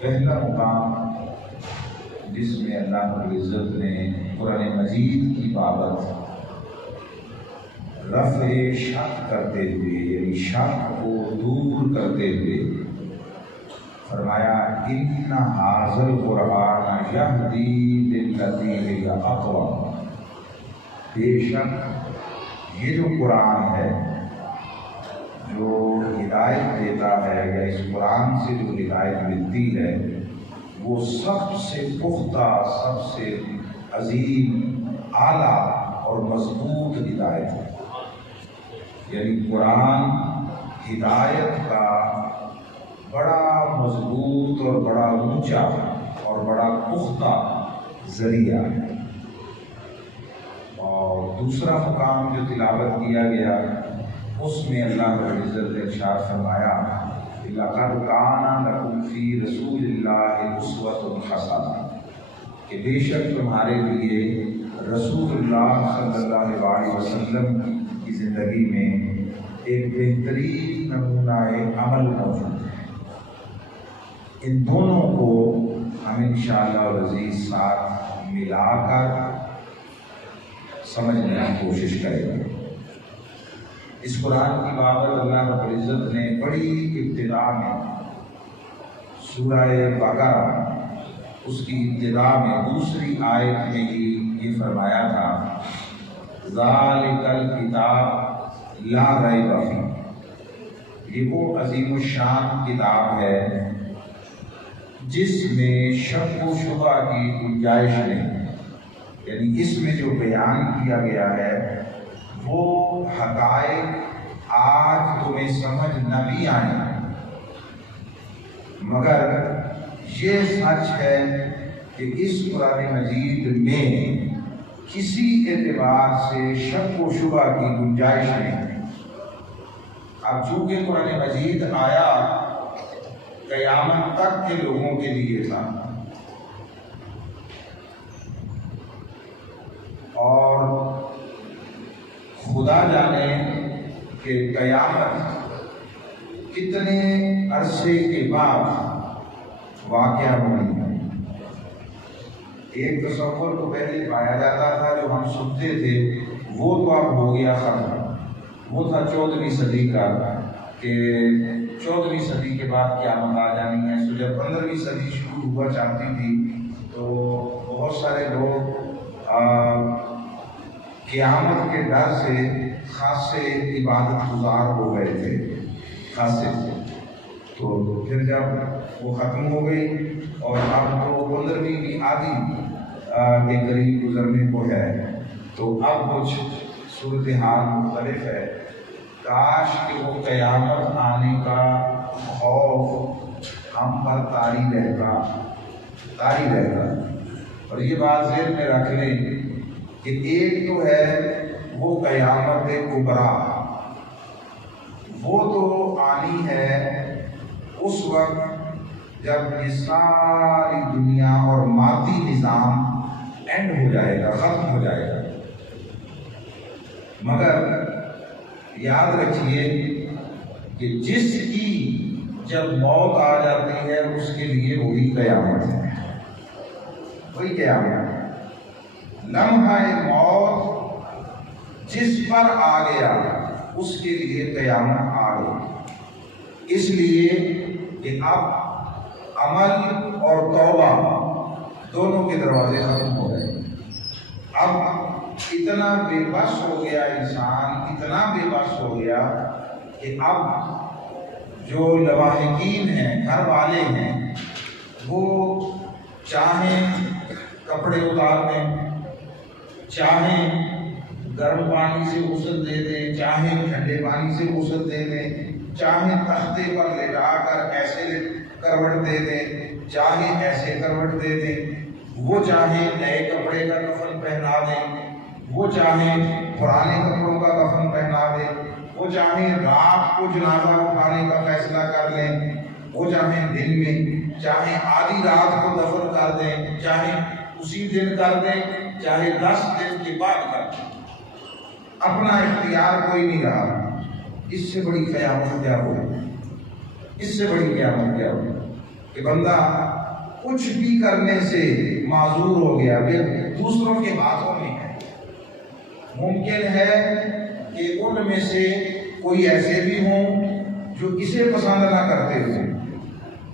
پہلا مقام جس میں اللہ رب العزت نے قرآن مجید کی بابت رفع شک کرتے ہوئے یعنی شک کو دور کرتے ہوئے فرمایا ان ھذا القرآن یہدی للتی ہی اقوم، بے شک یہ جو قرآن ہے جو ہدایت دیتا ہے یا اس قرآن سے جو ہدایت ملتی ہے وہ سب سے پختہ، سب سے عظیم، اعلیٰ اور مضبوط ہدایت ہے۔ یعنی قرآن ہدایت کا بڑا مضبوط اور بڑا اونچا اور بڑا پختہ ذریعہ ہے۔ اور دوسرا مقام جو تلاوت کیا گیا اس میں اللہ رب العزت نے ارشاد فرمایا لَقَدْ كَانَ لَكُمْ فِي رَسُولِ اللَّهِ أُسْوَةٌ حَسَنَةٌ، کہ بے شک تمہارے لیے رسول اللہ صلی اللہ علیہ وسلم کی زندگی میں ایک بہترین نمونہ عمل موجود ہے۔ ان دونوں کو ہم انشاءاللہ العزیز ساتھ ملا کر سمجھنے کی کوشش کریں گے۔ اس قرآن کی بابت اللہ رب العزت نے بڑی ابتدا میں سورہ بقرہ اس کی ابتدا میں دوسری آیت میں ہی یہ فرمایا تھا ذالک الکتاب لا ریب فیہ، یہ وہ عظیم الشان کتاب ہے جس میں شک و شبہ کی گنجائش نہیں، یعنی اس میں جو بیان کیا گیا ہے وہ حقائق آج تمہیں سمجھ نہ بھی آئیں، مگر یہ سچ ہے کہ اس قرآن مجید میں کسی اعتبار سے شک و شبہ کی گنجائش نہیں۔ اب چونکہ قرآن مجید آیا قیامت تک کے لوگوں کے لیے تھا، اور خدا جانے کہ قیامت کتنے عرصے کے بعد واقعہ بنی ہے۔ ایک تصور تو پہلے پایا جاتا تھا جو ہم سنتے تھے وہ تو اب ہو گیا ختم، وہ تھا 14ویں صدی کا کہ 14ویں صدی کے بعد قیامت آ جانی ہے۔ سو جب 15ویں صدی شروع ہوا چاہتی تھی تو بہت سارے لوگ قیامت کے ڈر سے خاصے عبادت گزار ہو گئے تھے خاصے سے، تو پھر جب وہ ختم ہو گئی اور اب تو 15ویں بھی آدھی کے قریب گزرنے کو ہے، تو اب کچھ صورتحال مختلف ہے۔ کاش کہ وہ قیامت آنے کا خوف ہم پر طاری رہتا، اور یہ بات ذہن میں رکھ لیں کہ ایک تو ہے وہ قیامت کبریٰ، وہ تو آنی ہے اس وقت جب یہ ساری دنیا اور مادی نظام اینڈ ہو جائے گا، ختم ہو جائے گا، مگر یاد رکھیے کہ جس کی جب موت آ جاتی ہے اس کے لیے وہی قیامت ہے، وہی قیامت۔ لمحہ موت جس پر آ گیا اس کے لیے قیامت آ گئی، اس لیے کہ اب عمل اور توبہ دونوں کے دروازے ختم ہو گئے۔ اب اتنا بے بس ہو گیا انسان، اتنا بے بس ہو گیا کہ اب جو لواحقین ہیں، گھر والے ہیں، وہ چاہیں کپڑے اتار دیں، چاہیں گرم پانی سے غسل دے دیں، چاہیں ٹھنڈے پانی سے غسل دے دیں، چاہیں تختے پر لٹا کر ایسے کروٹ دے دیں، چاہیں ایسے کروٹ دے دیں، وہ چاہیں نئے کپڑے کا کفن پہنا دیں، وہ چاہیں پرانے کپڑوں کا کفن پہنا دیں، وہ چاہیں رات کو جنازہ اٹھانے کا فیصلہ کر لیں، وہ چاہیں دن میں، چاہیں آدھی رات کو دفن کر دیں، چاہیں اسی دن کر دیں، چاہے 10 دن کے بعد کر دیں، اپنا اختیار کوئی نہیں رہا۔ اس سے بڑی قیامت کیا ہوئی؟ اس سے بڑی قیامت کیا ہوئی؟ کہ بندہ کچھ بھی کرنے سے معذور ہو گیا، پھر دوسروں کے ہاتھوں میں ہے۔ ممکن ہے کہ ان میں سے کوئی ایسے بھی ہوں جو اسے پسند نہ کرتے ہوں،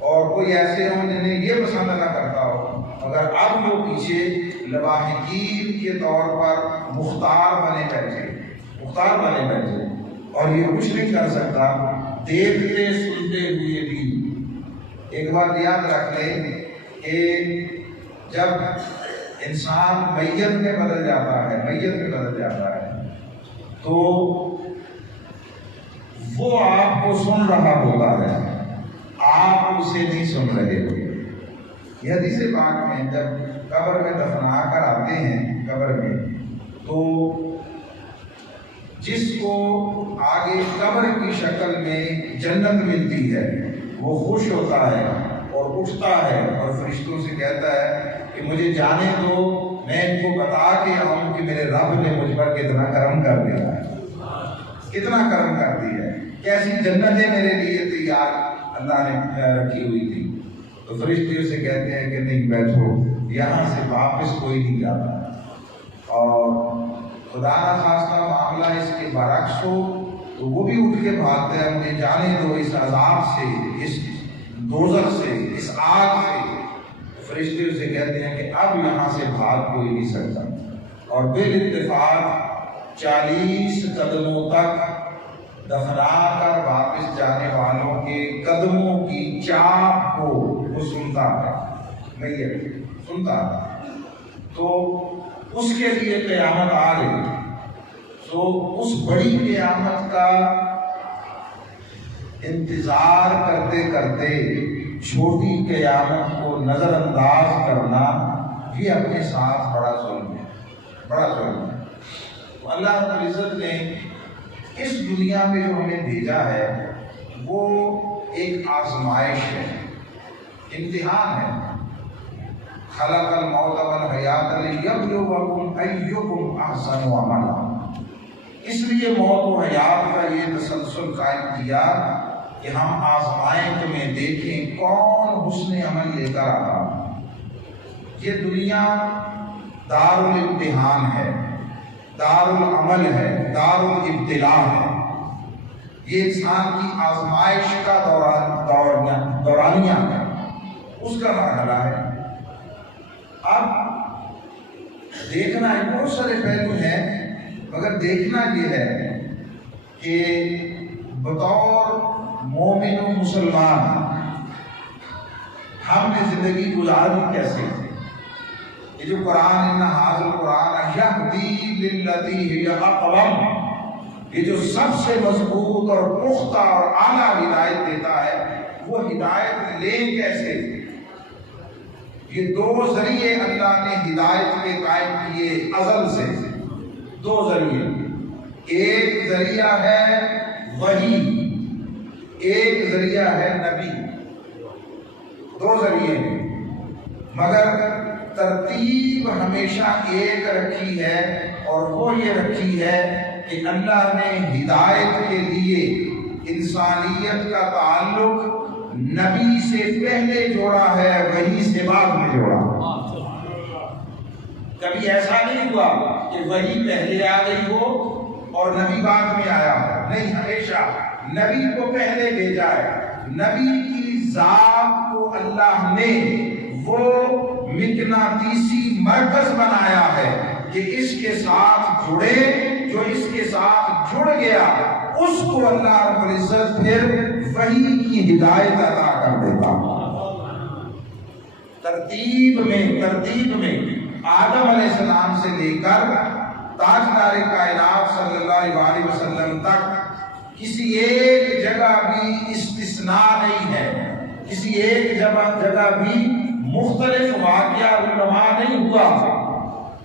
اور کوئی ایسے ہوں جنہیں یہ پسند نہ کرتا ہو، مگر اب وہ پیچھے لواحقین کے طور پر مختار بنے بیٹھے، اور یہ کچھ نہیں کر سکتا دیکھتے سنتے ہوئے بھی۔ ایک بات یاد رکھ لیں کہ جب انسان میت میں بدل جاتا ہے تو وہ آپ کو سن رہا ہوتا ہے، آپ اسے نہیں سن رہے ہوتے۔ یہ حدیث پاک میں جب قبر میں دفنا کر آتے ہیں قبر میں، تو جس کو آگے قبر کی شکل میں جنت ملتی ہے وہ خوش ہوتا ہے اور اٹھتا ہے اور فرشتوں سے کہتا ہے کہ مجھے جانے دو، میں ان کو بتا کے آؤں کہ میرے رب نے مجھ پر کتنا کرم کر دیا ہے، کتنا کرم کر دیا ہے، کیسی جنتیں میرے لیے تیار اللہ نے رکھی ہوئی تھی۔ تو فرشتے سے کہتے ہیں کہ نہیں بیٹھو، یہاں سے واپس کوئی نہیں جاتا، اور خدا نہ خواستہ معاملہ اس کے برعکس ہو تو وہ بھی اٹھ کے بھاگتا ہے، مجھے جانے دو اس عذاب سے، اس دوزخ سے، اس آگ سے۔ فرشتے اسے کہتے ہیں کہ اب یہاں سے بھاگ کوئی نہیں سکتا، اور بالاتفاق 40 قدموں تک دفنا کر واپس جانے والوں کے قدموں کی چاپ کو وہ سنتا ہے، میت سنتا ہے۔ تو اس کے لیے قیامت آ گئی، تو اس بڑی قیامت کا انتظار کرتے کرتے چھوٹی قیامت کو نظر انداز کرنا بھی اپنے ساتھ بڑا ظلم ہے، بڑا ظلم ہے۔ تو اللہ رب العزت نے اس دنیا میں جو ہمیں بھیجا ہے وہ ایک آزمائش ہے، امتحان ہے۔ خلق الموت والحیات لیبلوکم ایکم احسن عملا، اس لیے موت و حیات کا یہ تسلسل قائم کیا کہ ہم آزمائیں، تمہیں دیکھیں کون حسن عمل لے کر آتا۔ یہ دنیا دار الامتحان ہے، دار العمل ہے، دار الابتلاء ہے، یہ انسان کی آزمائش کا دورانیہ ہے، اس کا مرحلہ ہے۔ اب دیکھنا ہے، بہت سارے پہلو ہیں، مگر دیکھنا یہ ہے کہ بطور مومن و مسلمان ہم نے زندگی گزاری کیسے؟ یہ جو قرآن ان ھذا القرآن یہدی للتی ہی اقوم، یہ جو سب سے مضبوط اور پختہ اور اعلیٰ ہدایت دیتا ہے، وہ ہدایت لیں کیسے؟ یہ دو ذریعے اللہ نے ہدایت کے قائم کیے ازل سے، دو ذریعے، ایک ذریعہ ہے وحی، ایک ذریعہ ہے نبی، دو ذریعے ہیں، مگر ترتیب ہمیشہ ایک رکھی ہے، اور وہ یہ رکھی ہے کہ اللہ نے ہدایت کے لیے انسانیت کا تعلق نبی سے پہلے جوڑا ہے، وحی سے بعد میں جوڑا۔ کبھی ایسا نہیں ہوا کہ وحی پہلے آ گئی ہو اور نبی بعد میں آیا ہو، نہیں، ہمیشہ نبی کو پہلے بھیجا ہے۔ نبی کی ذات کو اللہ نے وہ مقناطیسی مرکز بنایا ہے کہ اس کے ساتھ جڑے، جو اس کے ساتھ جڑ گیا اس کو اللہ رب العزت پھر وحی کی ہدایت عطا کر دیتا۔ ترتیب میں آدم علیہ السلام سے لے کر تاجدار کائنات صلی اللہ علیہ وسلم تک کسی ایک جگہ بھی استثناء نہیں ہے، کسی ایک جگہ بھی مختلف واقعہ رونما نہیں ہوا۔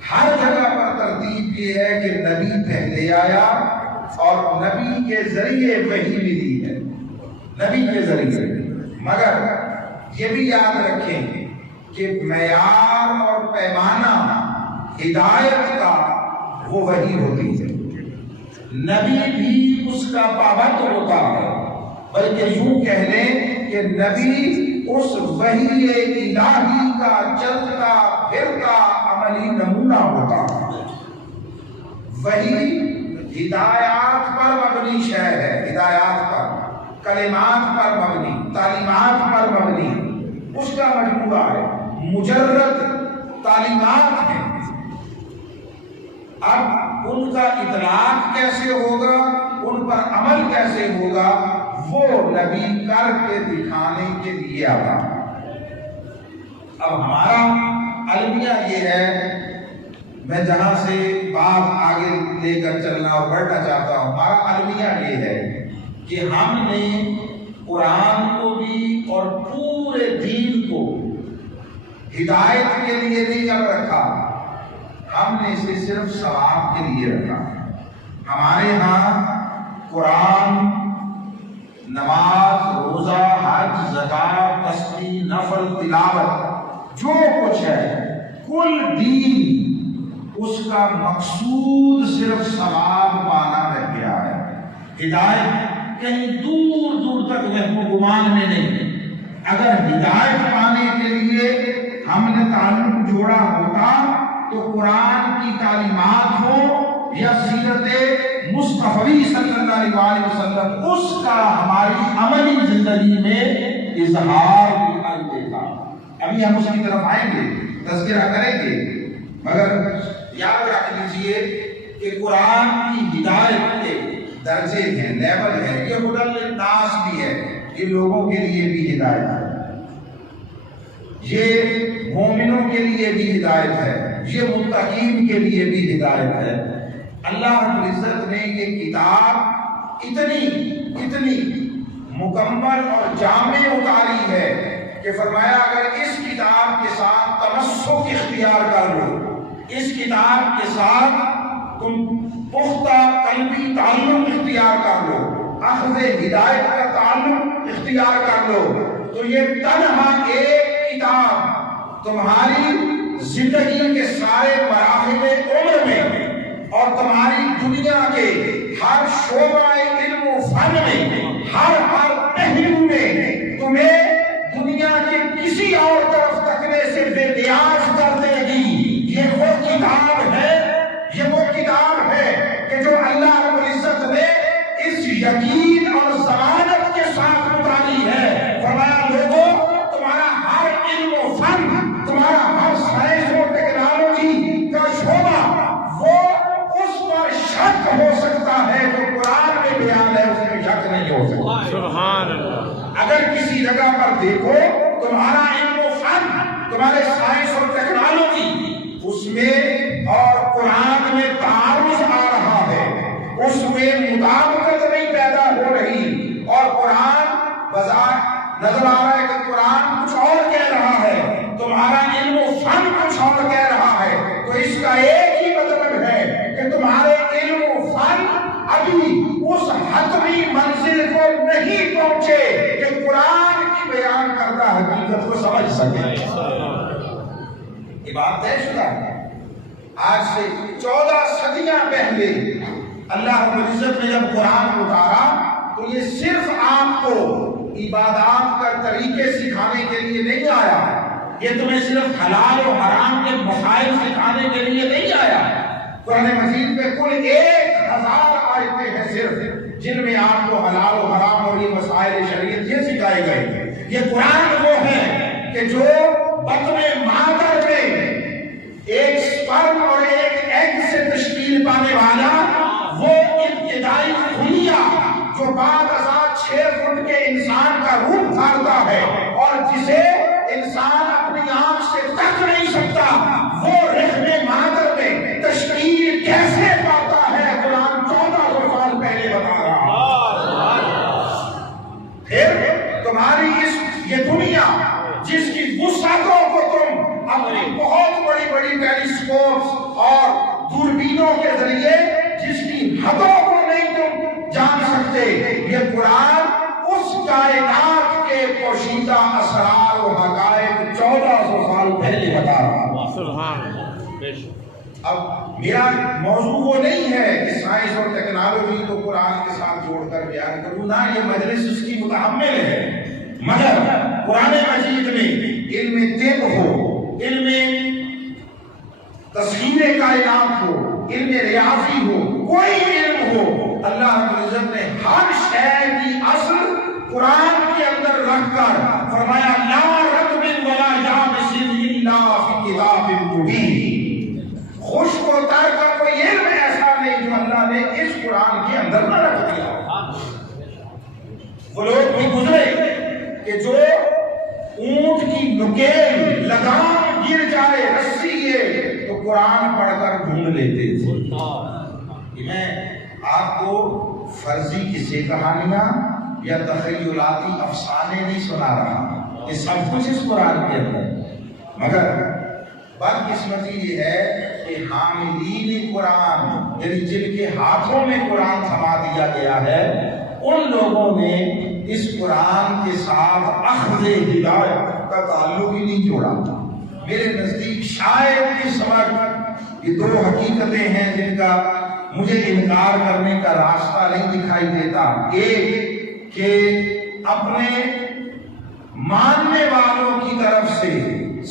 ہر جگہ پر ترتیب یہ ہے کہ نبی پہلے آیا اور نبی کے ذریعے وحی ملی ہے، نبی کے ذریعے۔ مگر یہ بھی یاد رکھیں کہ معیار اور پیمانہ ہدایت کا وہ وحی ہوتی ہے، نبی بھی اس کا پابند ہوتا ہے، بلکہ یوں کہہ لیں کہ نبی اس وحی الہی کا چلتا پھرتا عملی نمونہ ہوتا ہے۔ وحی ہدایات پر مبنی شے ہے، ہدایات پر، کلمات پر مبنی، تعلیمات پر مبنی، اس کا مجموعہ ہے، مجرد تعلیمات ہیں۔ اب ان کا اطلاق کیسے ہوگا، ان پر عمل کیسے ہوگا، وہ نبی کر کے دکھانے کے لیے آتا ہے۔ اب ہمارا المیہ یہ ہے، میں جہاں سے بات آگے لے کر چلنا اور بڑھنا چاہتا ہوں، ہمارا المیہ یہ ہے کہ ہم نے قرآن کو بھی اور پورے دین کو ہدایت کے لیے نہیں اب رکھا، ہم نے اسے صرف ثواب کے لیے رکھا۔ ہمارے ہاں قرآن، نماز، روزہ، حج، زکوٰۃ، تسبیح، نفل، تلاوت، جو کچھ ہے کل دین، اس کا مقصود صرف ثواب پانا رہ گیا ہے۔ ہدایت کہیں دور دور تک وہم و گمان میں نہیں۔ اگر ہدایت پانے کے لیے ہم نے تعلق جوڑا ہوتا تو قرآن کی تعلیمات ہو یا سیرت مصطفی صلی اللہ علیہ وسلم، اس کا ہماری عملی زندگی میں اظہار دکھائی دیتا۔ ابھی ہم اس کی طرف آئیں گے، تذکرہ کریں گے، مگر یاد رکھ لیجئے کہ قرآن کی ہدایت کے درجے ہیں، لیول ہے۔ یہ ہدی للناس بھی ہے، یہ لوگوں کے لیے بھی ہدایت ہے، یہ مومنوں کے لیے بھی ہدایت ہے، یہ متقین کے لیے بھی ہدایت ہے۔ اللہ رب العزت نے یہ کتاب اتنی مکمل اور جامع اتاری ہے کہ فرمایا اگر اس کتاب کے ساتھ تمسک اختیار کر لو، اس کتاب کے ساتھ تم پختہ قلبی تعلق اختیار کر لو، اخذ ہدایت کا تعلق اختیار کر لو، تو یہ تنہا ایک کتاب تمہاری زندگی کے سارے مراحل عمر میں اور تمہاری دنیا کے ہر شعبہ علم و فن میں، ہر پہلو میں تمہیں دنیا کے کسی اور طرف تکنے سے بے نیاز کر دے گی۔ یہ وہ کتاب ہے، یہ وہ کتاب ہے کہ جو اللہ رب العزت نے اس یقین اور ضمانت کے ساتھ اتاری ہے۔ فرمایا لوگوں، تمہارا ہر علم و فن، تمہارا ہر سائنس و ٹیکنالوجی کا شعبہ، وہ اس پر شک ہو سکتا ہے جو قرآن میں بیان ہے، اس میں شک نہیں ہو سکتا۔ سبحان اللہ۔ اگر کسی جگہ پر دیکھو تمہارا علم و فن، تمہارے سائنس اور ٹیکنالوجی، اس میں اور قرآن میں تعارض آ رہا ہے، اس میں مطابقت نہیں پیدا ہو رہی، اور قرآن بظاہر نظر آ رہا ہے کہ قرآن کچھ اور کہہ رہا ہے، تمہارا علم و فن کچھ اور کہہ رہا ہے، تو اس کا ایک ہی مطلب ہے کہ تمہارے علم و فن ابھی اس حتمی منزل کو نہیں پہنچے کہ قرآن کی بیان کردہ حقیقت کو سمجھ سکے۔ یہ بات طے شدہ ہے۔ آج سے 14 صدیاں پہلے اللہ رب العزت نے جب قرآن اتارا تو یہ صرف آپ کو عبادات کا طریقے سکھانے کے لیے نہیں آیا، یہ تمہیں صرف حلال و حرام کے مسائل سکھانے کے لیے نہیں آیا۔ قرآن مجید میں کل 1000 آیتیں ہیں صرف، جن میں آپ کو حلال و حرام اور یہ مسائل شریعت یہ سکھائے گئے۔ یہ قرآن وہ ہے کہ جو بطن مادر میں ایک سپرم اور ایک ایگ سے تشکیل پانے والا وہ ابتدائی خلیہ جو بعد ازاں 6 فٹ کے انسان کا روپ دھارتا ہے اور جسے انسان اپنی آنکھ سے تک نہیں سکتا، وہ رحم مادر میں تشکیل کیسے پاتا ہے قرآن 1400 سال پہلے بتا رہا۔ پھر تمہاری یہ دنیا جس کی وسعتوں کو تم اپنی بہت بڑی بڑی ٹیلیسکوپس اور دوربینوں کے ذریعے جس کی حدوں کو نہیں تم جان سکتے، یہ قرآن اس کائنات کے پوشیدہ اسرار و حقائق 1400 سال پہلے بتا رہا۔ سبحان اللہ۔ اب میرا موضوع وہ نہیں ہے کہ سائنس اور ٹیکنالوجی کو قرآن کے ساتھ جوڑ کر بیان کروں، نہ یہ مجلس اس کی متحمل ہے، مگر قرآن مجید میں علم طب ہو، علم تصویر کائنات ہو، علم ریاضی ہو، کوئی علم ہو، اللہ رب العزت نے ہر شے کی اصل قرآن کے اندر رکھ کر فرمایا لا رطب ولا یابس الا فی کتاب مبین۔ خشک و تر کا کوئی علم ایسا نہیں جو اللہ نے اس قرآن کے اندر نہ رکھ دیا۔ وہ لوگ بھی گزرے کہ جو اونٹ کی نکیل لگام گر جائے رسی یہ تو قرآن پڑھ کر ڈھونڈ لیتے تھے۔ میں آپ کو فرضی قصے کہانیاں یا تخیلاتی افسانے نہیں سنا رہا، یہ سب کچھ اس قرآن کے اندر، مگر بدقسمتی یہ ہے کہ حاملین قرآن یعنی جن کے ہاتھوں میں قرآن تھما دیا گیا ہے ان لوگوں نے اس قرآن کے ساتھ اخذ ہدایت کا تعلق ہی نہیں جوڑا۔ میرے نزدیک شاید اس وقت یہ دو حقیقتیں ہیں جن کا مجھے انکار کرنے کا راستہ نہیں دکھائی دیتا۔ ایک کہ اپنے ماننے والوں کی طرف سے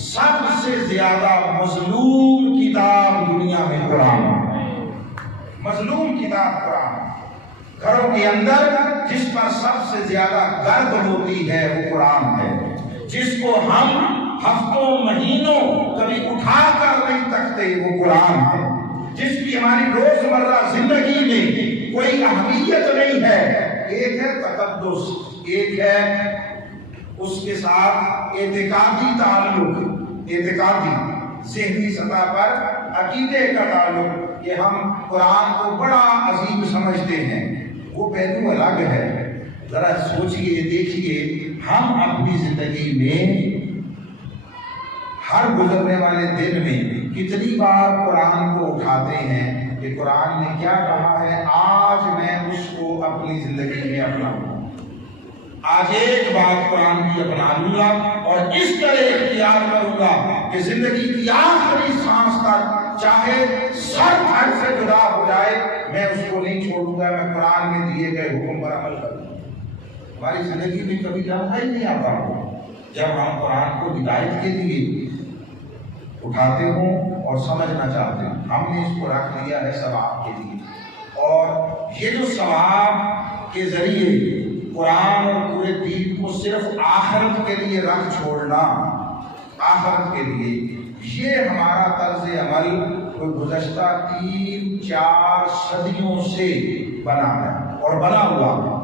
سب سے زیادہ مظلوم کتاب دنیا میں قرآن ہے، مظلوم کتاب قرآن۔ گھروں کے اندر جس پر سب سے زیادہ گرد ہوتی ہے وہ قرآن ہے، جس کو ہم ہفتوں مہینوں کبھی اٹھا کر نہیں تکتے وہ قرآن ہے، جس کی ہماری روزمرہ زندگی میں کوئی اہمیت نہیں ہے۔ ایک ہے تقدس، ایک ہے اس کے ساتھ اعتقادی تعلق، اعتقادی ذہنی سطح پر عقیدے کا تعلق کہ ہم قرآن کو بڑا عظیم سمجھتے ہیں، وہ پہلو الگ ہے۔ ذرا سوچئے دیکھیے ہم اپنی زندگی میں ہر گزرنے والے دن میں کتنی بار قرآن کو اٹھاتے ہیں کہ قرآن نے کیا کہا ہے، آج میں اس کو اپنی زندگی میں اپناؤں، آج ایک بات قرآن کی اپنا لوں گا اور اس طرح اختیار کروں گا کہ زندگی کی آخری سانس تک چاہے سر پھر سے جدا ہو جائے میں اس کو نہیں چھوڑوں گا، میں قرآن میں دیے گئے حکم پر عمل کروں گا۔ ہماری زندگی میں کبھی لمحہ ہی نہیں آتا جب ہم قرآن کو ہدایت کے لیے اٹھاتے ہوں اور سمجھنا چاہتے ہیں۔ ہم نے اس کو رکھ لیا ہے ثواب کے لیے، اور یہ جو ثواب کے ذریعے قرآن اور پورے دین کو صرف آخرت کے لیے رکھ چھوڑنا، آخرت کے لیے، یہ ہمارا طرز عمل کوئی گزشتہ 3-4 صدیوں سے بنا ہے اور بنا ہوا ہے۔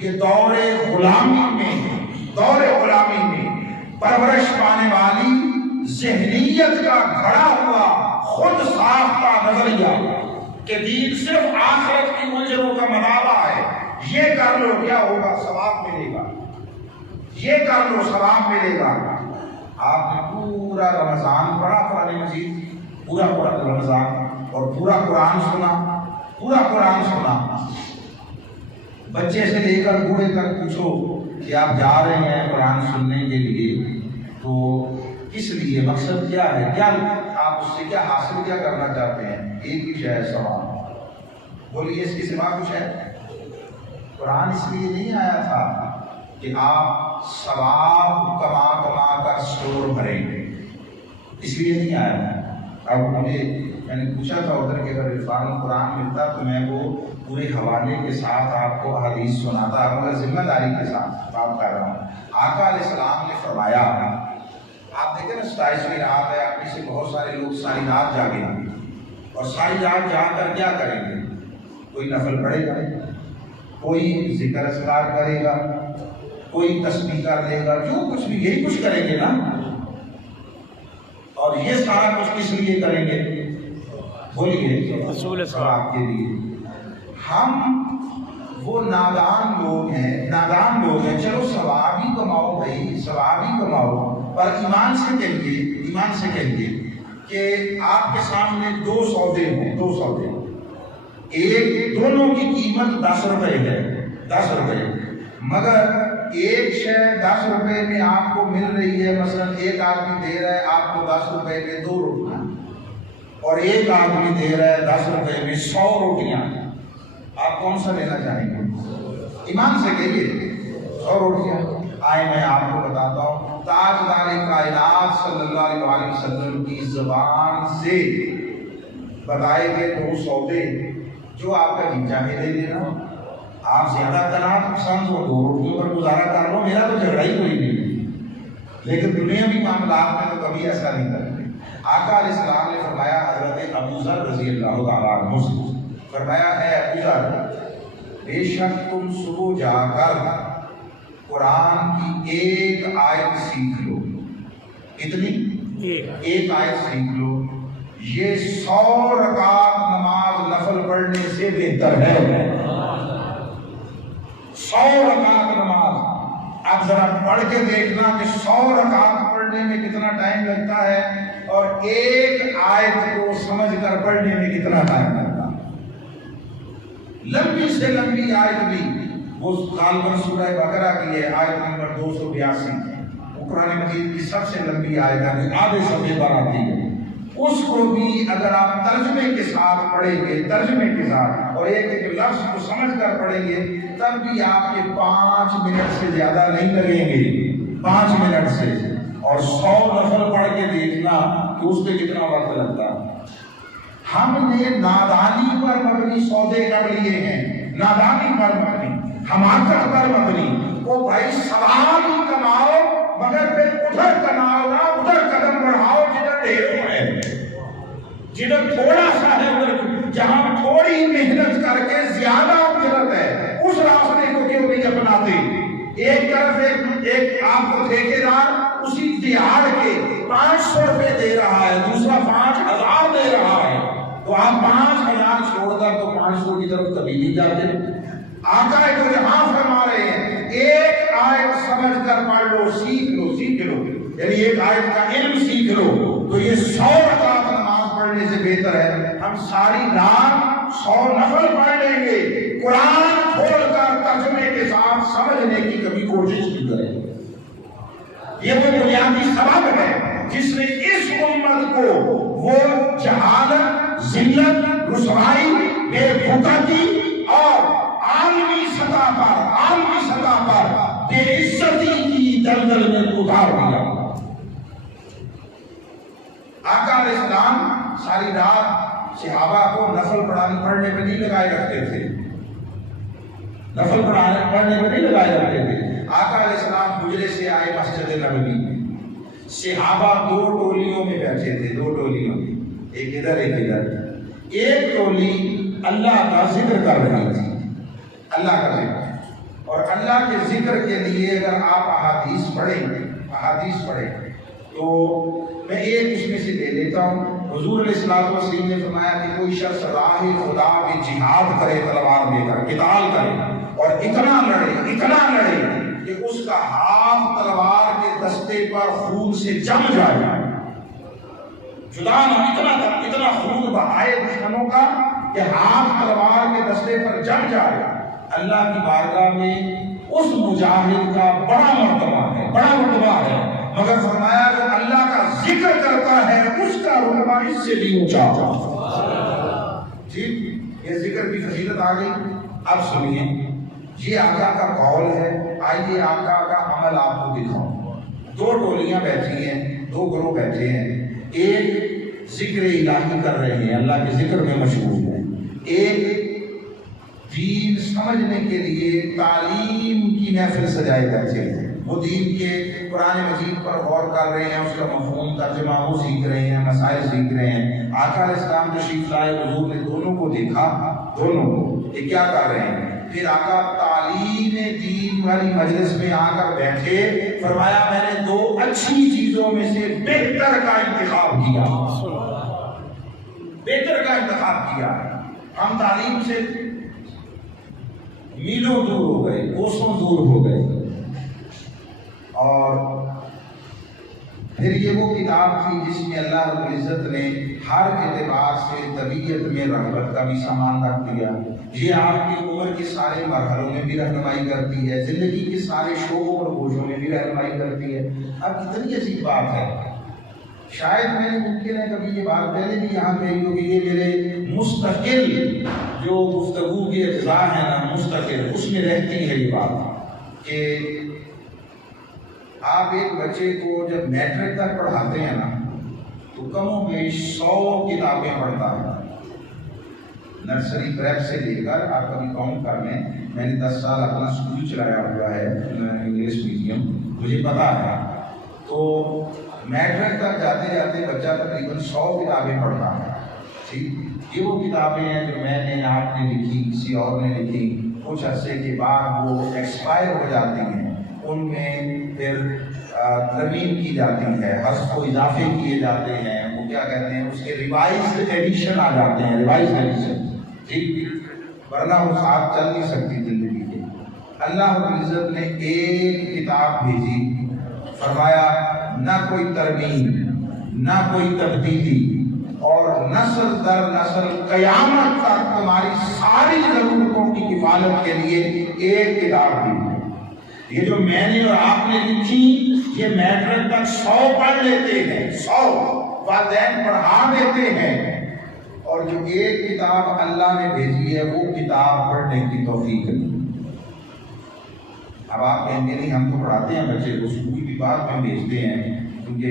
یہ دور غلامی میں پرورش پانے والی ذہنیت کا گھڑا ہوا خود ساختہ نظریہ کہ دین صرف آخرت کی منزلوں کا منابع ہے، یہ کر لو کیا ہوگا، ثواب ملے گا، یہ کر لو ثواب ملے گا۔ آپ نے پورا رمضان پڑھا قرآن مجید، پورا رمضان اور پورا قرآن سنا، بچے سے لے کر بوڑھے تک پوچھو کہ آپ جا رہے ہیں قرآن سننے کے لیے تو کس لیے، مقصد کیا ہے، کیا آپ اس سے کیا حاصل کیا کرنا چاہتے ہیں؟ ایک ہی ہے ثواب۔ بولیے اس کے سوا کچھ ہے؟ قرآن اس لیے نہیں آیا تھا کہ آپ ثواب کما کر اسٹور بھریں گے، اس لیے نہیں آیا۔ اب میں نے پوچھا تھا ادھر کہ اگر عرفان قرآن ملتا تو میں وہ پورے حوالے کے ساتھ آپ کو حدیث سناتا، مگر ذمہ داری کے ساتھ بات کر رہا ہوں۔ آقا علیہ السلام نے فرمایا، آپ دیکھیں نا 27ویں رات ہے، آپ میں سے بہت سارے لوگ ساری رات جاگیں گے اور ساری رات جاگ کر کیا کریں گے؟ کوئی نفل پڑھے گا، کوئی ذکر اذکار کرے گا، کوئی تسبیح کر لے گا، جو کچھ بھی یہی کچھ کریں گے نا۔ اور یہ سارا کچھ کس لیے کریں گے؟ بولیے ثواب کے لیے۔ ہم وہ نادان لوگ ہیں، چلو ثواب ہی کماؤ بھائی، ثواب ہی کماؤ، پر ایمان سے کہیے کہ آپ کے سامنے دو سودے ہوں، ایک دونوں کی قیمت 10 روپے ہے، 10 روپے، مگر ایک شے 10 روپے میں آپ کو مل رہی ہے، مثلا ایک آدمی دے رہا ہے آپ کو 10 روپے میں 2 روٹیاں، اور ایک آدمی دے رہا ہے 10 روپے میں 100 روٹیاں، آپ کون سا لینا چاہیں گے؟ ایمان سے کہیے 100 روٹیاں۔ آئے میں آپ کو بتاتا ہوں، تاجدار کائنات صلی اللہ علیہ وسلم کی زبان سے بتائے گئے دو سودے جو آپ کا جی چاہے لے لینا، آپ زیادہ تناؤ پسند ہو دو روٹیوں پر گزارا کر لو، میرا تو جھگڑا ہی کوئی نہیں، لیکن دنیاوی معاملات میں تو کبھی ایسا نہیں کرتے۔ آقا علیہ السلام نے فرمایا، حضرت ابو ذر رضی اللہ تعالیٰ عنہ سے فرمایا، اے ابو ذر، بے شک تم صبح جا کر قرآن کی ایک آیت سیکھ لو۔ کتنی؟ ایک آیت سیکھ لو، یہ 100 رکعت نماز نفل پڑھنے سے بہتر ہے۔ 100 رکعت نماز، آپ ذرا پڑھ کے دیکھنا کہ 100 رکعت پڑھنے میں کتنا ٹائم لگتا ہے اور ایک آیت کو سمجھ کر پڑھنے میں کتنا ٹائم لگتا ہے۔ لمبی سے لمبی آیت بھی وہ غالباً سورہ بقرہ کی ہے، آیت نمبر 282، وہ قرآن مجید کی سب سے لمبی آیت ہے، آدھے صفحے پر آتی ہے۔ اس کو بھی اگر آپ ترجمے کے ساتھ پڑھیں گے، ترجمے کے ساتھ، اور ایک ایک لفظ کو سمجھ کر پڑھیں گے، تب بھی آپ کے 5 منٹ سے زیادہ نہیں لگیں گے، 5 منٹ سے۔ اور 100 نفل پڑھ کے دیکھنا کہ اس پہ کتنا وقت لگتا ہے۔ ہم نے نادانی پر مبنی سودے کر لیے ہیں، نادانی پر مبنی، حماقت پر مبنی، وہ بھائی ثواب ہی کماؤ مگر پھر ادھر کماؤ نہ، ادھر قدم بڑھاؤ جدھر ڈھیر ہے، جدھر تھوڑا سا ہے، ادھر جہاں تھوڑی محنت کر کے زیادہ اجرت ہے، اس راستے کو کیوں نہیں اپناتے؟ ایک طرف ایک آپ کو ٹھیکیدار اسی دیہڑ کے 500 روپے دے رہا ہے، دوسرا 5000 دے رہا ہے، تو آپ 5000 چھوڑ کر تو 500 کی طرف کبھی نہیں جاتے۔ آقا تو یہاں فرما رہے ہیں، ایک آیت سمجھ کر پڑھ لو، سیکھ لو، سیکھ لو، یعنی ایک آیت کا علم سیکھ لو تو یہ 100 رکعت نماز پڑھنے سے بہتر ہے۔ ہم ساری رات 100 نفل پڑھ لیں گے، قرآن کھول کر ترجمے کے ساتھ سمجھنے کی کبھی کوشش نہیں کریں۔ یہ وہ بنیادی سبب ہے جس نے اس امت کو وہ جہالت، ذلت، رسوائی، بے بھوکتی اور عالمی سطح پر بے عزتی کی دلدل میں اتار دیا۔ آقا علیہ السلام ساری رات صحابہ کو نفل پڑھنے پہ نہیں لگائے رکھتے تھے، نفل پڑھنے پہ نہیں لگائے رکھتے تھے۔ آقا علیہ السلام حجرے سے آئے مسجد نبوی میں، صحابہ 2 ٹولیوں میں بیٹھے تھے، 2 ٹولیوں میں، ایک ادھر ایک ادھر۔ ایک ٹولی اللہ کا ذکر کر رہی تھی، اللہ کا ذکر، اور اللہ کے ذکر کے لیے اگر آپ احادیث پڑھیں تو میں ایک اس میں سے لے لیتا ہوں۔ حضور علیہ السلام نے فرمایا کہ کوئی شخص راہ خدا میں جہاد کرے، تلوار لے کر قتال کرے، اور اتنا لڑے کہ اس کا ہاتھ تلوار کے دستے پر خون سے جم جائے، جدا اتنا خون بہائے دشمنوں کا کہ ہاتھ تلوار کے دستے پر جم جائے، اللہ کی بارگاہ میں اس مجاہد کا بڑا مرتبہ ہے، مگر فرمایا جو اللہ کا ذکر کرتا ہے اس کا رتبہ اس سے بھی اونچا۔ ٹھیک، یہ ذکر کی فضیلت آ گئی۔ اب سنیے، یہ آقا کا قول ہے، آئیے آقا کا عمل آپ کو دکھاؤں۔ 2 ٹولیاں بیٹھی ہیں، 2 گروہ بیٹھے ہیں، ایک ذکر الہی کر رہے ہیں، اللہ کے ذکر میں مشغول ہے، ایک دین سمجھنے کے لیے تعلیم کی محفل سجائے بیٹھے ہیں، وہ دین کے قرآن مجید پر غور کر رہے ہیں، اس کا مفہوم ترجمہ وہ سیکھ رہے ہیں، مسائل سیکھ رہے ہیں۔ آقا علیہ السلام تشریف لائے، حضور نے دونوں کو دیکھا، دونوں کو یہ کیا کر رہے ہیں۔ پھر آقا تعلیم دین والی مجلس میں آ کر بیٹھے، فرمایا میں نے 2 اچھی چیزوں میں سے بہتر کا انتخاب کیا۔ ہم تعلیم سے میلوں دور ہو گئے، کوسوں دور ہو گئے، اور پھر یہ وہ کتاب تھی جس میں اللہ رب العزت نے ہر اعتبار سے طبیعت میں رغبت کا بھی سامان رکھ دیا۔ یہ آپ کی عمر کے سارے مرحلوں میں بھی رہنمائی کرتی ہے، زندگی کے سارے شعبوں اور گوشوں میں بھی رہنمائی کرتی ہے۔ اب کتنی عجیب بات ہے، شاید میں نے ممکن ہے کبھی یہ بات پہلے بھی یہاں کہی ہوگی، یہ میرے مستقل جو گفتگو کے اجزاء ہیں نا، مستقل اس میں رہتی ہے یہ بات کہ آپ ایک بچے کو جب میٹرک تک پڑھاتے ہیں نا تو کم و بیش 100 کتابیں پڑھتا ہے، نرسری پریپ سے لے کر آپ کبھی کاؤنٹ کر لیں۔ میں نے 10 سال اپنا اسکول چلایا ہوا ہے انگلش میڈیم، مجھے پتا ہے۔ تو میٹرک تک جاتے جاتے بچہ تقریباً 100 کتابیں پڑھتا ہے۔ ٹھیک، یہ وہ کتابیں ہیں جو میں نے، آپ نے لکھی، کسی اور نے لکھی، کچھ عرصے کے بعد وہ ایکسپائر ہو جاتی ہیں، ان میں پھر ترمیم کی جاتی ہے، حذف و اضافے کیے جاتے ہیں، وہ کیا کہتے ہیں، اس کے ریوائزڈ ایڈیشن آ جاتے ہیں، ریوائزڈ ایڈیشن۔ ٹھیک، ورنہ وہ ساتھ چل نہیں سکتی زندگی کے۔ اللہ رب العزت نے ایک کتاب بھیجی، فرمایا نہ کوئی ترمیم، نہ کوئی تبدیلی، اور نسل در نسل قیامت تک تمہاری ساری ضرورتوں کی کفالت کے لیے ایک کتاب دی۔ یہ جو میں نے اور آپ نے لکھی، یہ میٹرک تک 100 پڑھ لیتے ہیں، 100 والدین پڑھا دیتے ہیں، اور جو ایک کتاب اللہ نے بھیجی ہے وہ کتاب پڑھنے کی توفیق نہیں۔ اب آپ کہیں گے نہیں، ہم تو پڑھاتے ہیں بچے کو، اسکول بھی بعد میں بھیجتے ہیں، کیونکہ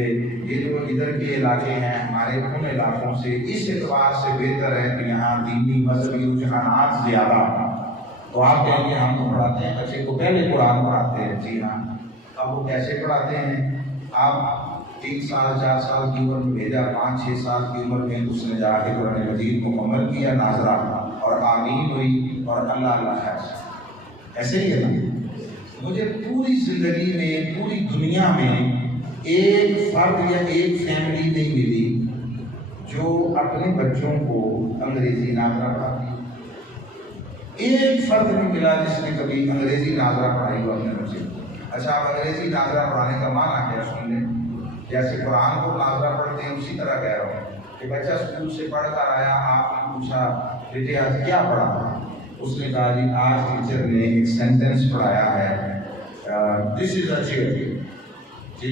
یہ جو ادھر کے علاقے ہیں ہمارے ان علاقوں سے اس اعتبار سے بہتر ہے کہ یہاں دینی مذہبی رجحانات زیادہ ہیں۔ تو آپ کہیں گے ہم تو پڑھاتے ہیں بچے کو، پہلے قرآن پڑھاتے ہیں۔ جی ہاں، اب وہ کیسے پڑھاتے ہیں؟ آپ 3 سال 4 سال کی عمر میں بھیجا، 5-6 سال کی عمر میں اس نے جا کے قرآن مجید مکمل کیا، ناظرہ اور آمین ہوئی، اور اللہ اللہ خیر۔ ایسے ہی ہے نا؟ مجھے پوری زندگی میں، پوری دنیا میں ایک فرد یا ایک فیملی نہیں ملی جو اپنے بچوں کو انگریزی ناظرہ پڑھاتی۔ ایک فرد نہیں ملا جس نے کبھی انگریزی ناظرہ پڑھائی ہو اپنے بچے کو۔ اچھا، آپ انگریزی ناظرہ پڑھانے کا معنی کیا سن لیں؟ جیسے قرآن کو ناظرہ پڑھتے ہیں اسی طرح کہہ رہا ہوں کہ بچہ اسکول سے پڑھ کر آیا، آپ نے پوچھا بیٹے آج کیا پڑھا؟ اس نے کہا جی آج ٹیچر نے ایک سینٹینس پڑھایا ہے، دس از اے چیئر۔ جی،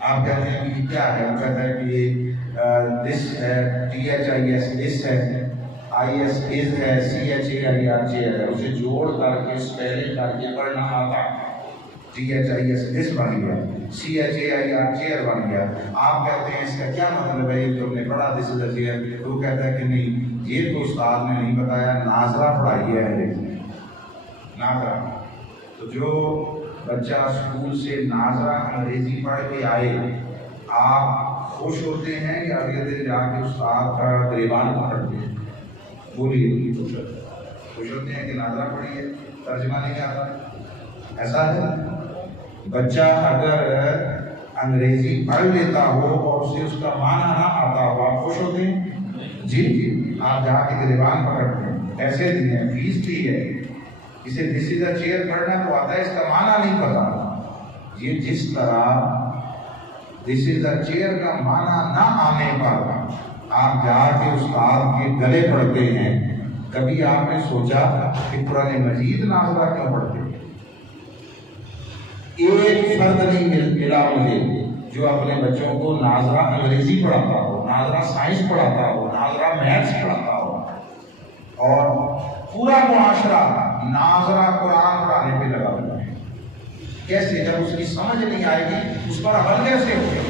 آپ کہتے ہیں کہ کیا ہے؟ وہ کہتا ہے کہ یہ دس ہے، THIS دس ہے، IS از ہے، CHAIR چیئر ہے، اسے جوڑ کر کے اسپیلنگ کر کے پڑھنا آتا ہے۔ THIS دس بن گیا، CHAIR چیئر بن گیا۔ آپ کہتے ہیں اس کا کیا مطلب ہے جو ہم نے پڑھا دس از اے چیئر؟ تو وہ کہتا ہے کہ نہیں، یہ تو استاد نے نہیں بتایا، ناظرہ پڑھائی ہے انگریزی ناظرہ۔ تو جو بچہ اسکول سے ناظرہ انگریزی پڑھ کے آئے، آپ خوش ہوتے ہیں یا اگلے دن جا کے استاد کا گریبان پکڑتے ہیں؟ بولیے، خوش ہوتے ہیں کہ ناظرہ پڑھی ہے، ترجمہ نہیں آتا؟ ایسا ہے؟ بچہ اگر انگریزی پڑھ لیتا ہو اور اسے اس کا معنی نہ آتا ہو، آپ خوش ہوتے ہیں؟ جی، آپ جا کے گریبان پکڑتے ہیں، ایسے دی ہیں، فیس دی ہے، اسے دس از اے چیئر پڑھنا تو آتا ہے، اس کا معنی نہیں پتا۔ یہ جس طرح دس از اے چیئر کا معنی نہ آنے پر آپ جا کے استاد کے گلے پڑھتے ہیں، کبھی آپ نے سوچا کہ قرآن مجید ناظرہ کیوں پڑھتے ہیں؟ ایک فرد نہیں ملا مجھے جو اپنے بچوں کو ناظرہ انگریزی پڑھاتا ہو، ناظرہ سائنس پڑھاتا ہو، ناظرہ میتھس پڑھاتا ہو، اور پورا معاشرہ ناظرہ قرآن پڑھانے پہ لگا ہوا ہے۔ کیسے؟ جب اس کی سمجھ نہیں آئے گی اس پر عمل کیسے ہوگا؟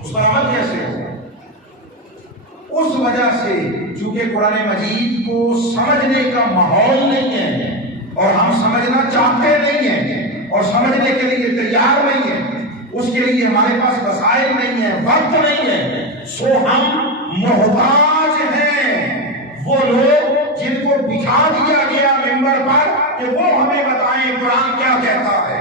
اس پر عمل کیسے ہوگا؟ اس وجہ سے چونکہ قرآن مجید کو سمجھنے کا ماحول نہیں ہے، اور ہم سمجھنا چاہتے نہیں ہیں، اور سمجھنے کے لیے تیار نہیں ہیں، اس کے لیے ہمارے پاس وسائل نہیں ہیں، وقت نہیں ہے، سو ہم محتاج ہیں وہ لوگ جن کو بٹھا دیا گیا ممبر پر کہ وہ ہمیں بتائیں قرآن کیا کہتا ہے،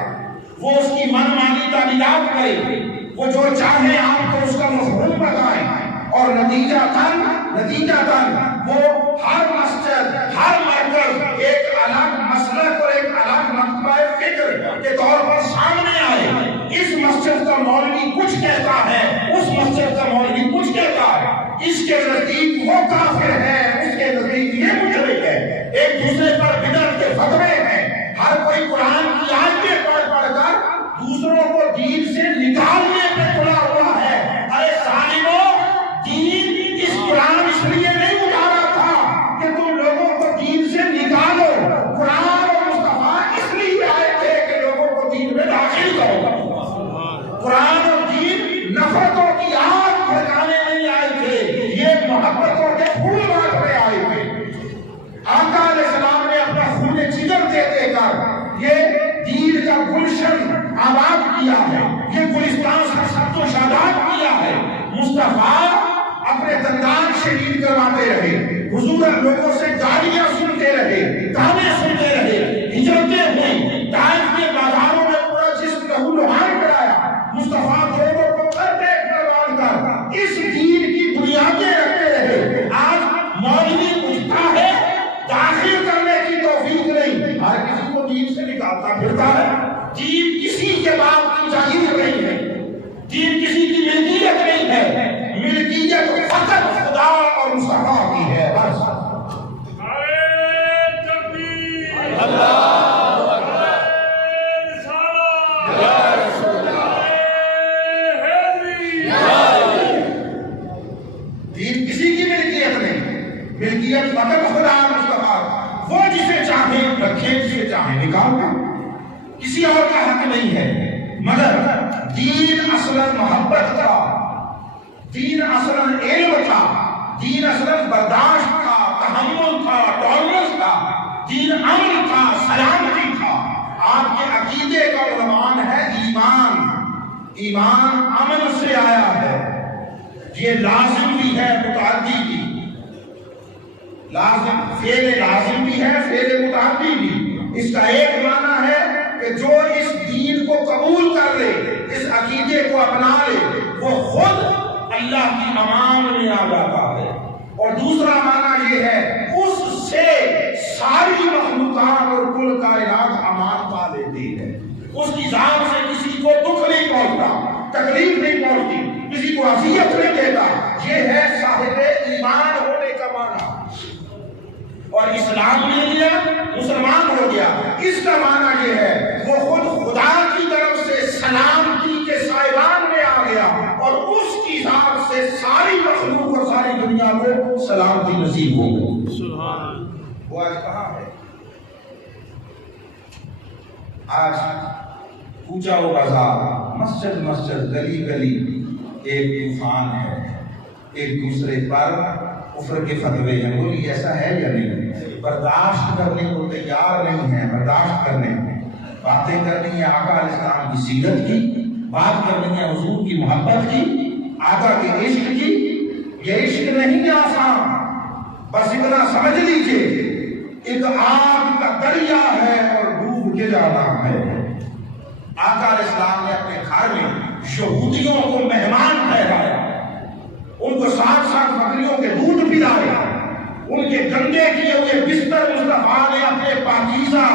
وہ اس کی من مانی تعلیمات کرے، وہ جو چاہے آپ کو اس کا مفہوم بتائیں، اور نتیجہ تن وہ ہر مسجد، ہر مرکز ایک الگ مسلک اور ایک الگ مکتبہ فکر کے طور پر سامنے آئے۔ اس مسجد کا مولوی کچھ کہتا ہے، اس مسجد کا مولوی کچھ کہتا ہے، اس کے نزدیک وہ کافر ہے، اس کے نزدیک یہ مشرک ہے، ایک دوسرے پر بدعت کے فتوے ہیں، ہر کوئی قرآن کی آیتیں پڑھ کر دوسروں کو دین سے نکالنے پہ تلا ہوا ہے۔ ارے ظالموں، دین اس قرآن اس لیے نہیں اتارا تھا کہ تم لوگوں کو دین سے نکالو، قرآن اور مصطفیٰ اس لیے آئے تھے کہ لوگوں کو دین میں داخل کرو۔ بنیادیں رکھتے رہے. آج مولوی اٹھتا ہے، داخل کرنے کی توفیق نہیں، ہر کسی کو دین سے نکالتا پھرتا ہے. دین کسی کے باپ کی جاگیر نہیں ہے، دین کسی کی ملکیت نہیں ہے، ملکیت فقط خدا اور مصطفیٰ کی ہے. بس دین کسی کی ملکیت نہیں، ملکیت فقط خدا اور مصطفیٰ. وہ جسے چاہے رکھے، جسے چاہے نکالتا، کسی اور کا حق نہیں ہے. مگر دین اصلا محبت تھا، دین اصلا علم تھا، دین اصلا برداشت تھا، تحمل تھا، ٹالرنس تھا، دین امن تھا، سلامتی تھا. آپ کے عقیدے کا عنوان ہے ایمان. ایمان امن سے آیا ہے. یہ لازم بھی ہے، متعدی بھی. لازم فعل لازم بھی ہے، فعل متعدی بھی. اس کا ایک معنی ہے کہ جو اس دین کو قبول کر لے، اس عقیدے کو اپنا لے، وہ خود اللہ کی امان میں آ جاتا ہے. اور دوسرا معنی یہ ہے اس سے ساری مخلوقات اور کل کائنات امان پا لیتی ہے. اس کی ذات سے کسی کو دکھ نہیں پہنچتا، تکلیف نہیں پہنچتی، کسی کو اذیت نہیں دیتا. یہ ہے صاحب ایمان ہونے کا معنی. اور اسلام لے لیا، مسلمان ہو گیا. اس کا معنی یہ ہے وہ خود خدا کی طرف سے سلامتی کے سائبان میں آ گیا اور اس کی ذات سے ساری مخلوق اور ساری دنیا کو سلامتی نصیب ہو گئی. وہ آج کہاں ہے؟ آج کوچہ و بازار، مسجد مسجد، گلی گلی ایک طوفان ہے. ایک دوسرے پر کفر کے فتوے ہیں. بولی ایسا ہے یا نہیں؟ برداشت کرنے کو تیار نہیں ہے. برداشت کرنے باتیں کرنی ہے آقا علیہ السلام کی سیرت کی، بات کرنی ہے حضور کی محبت کی، آقا کے عشق کی. یہ عشق نہیں آسان. بس اتنا سمجھ لیجئے ایک آگ کا دریا ہے اور ڈوب کے جانا ہے. آقا علیہ السلام نے اپنے گھر میں یہودیوں کو مہمان ٹھہرایا، ان کو ساتھ ساتھ بکریوں کے دودھ پلائے، ان کے گندے کیے ہوئے بستر مصطفیٰ نے اپنے پاکیزہ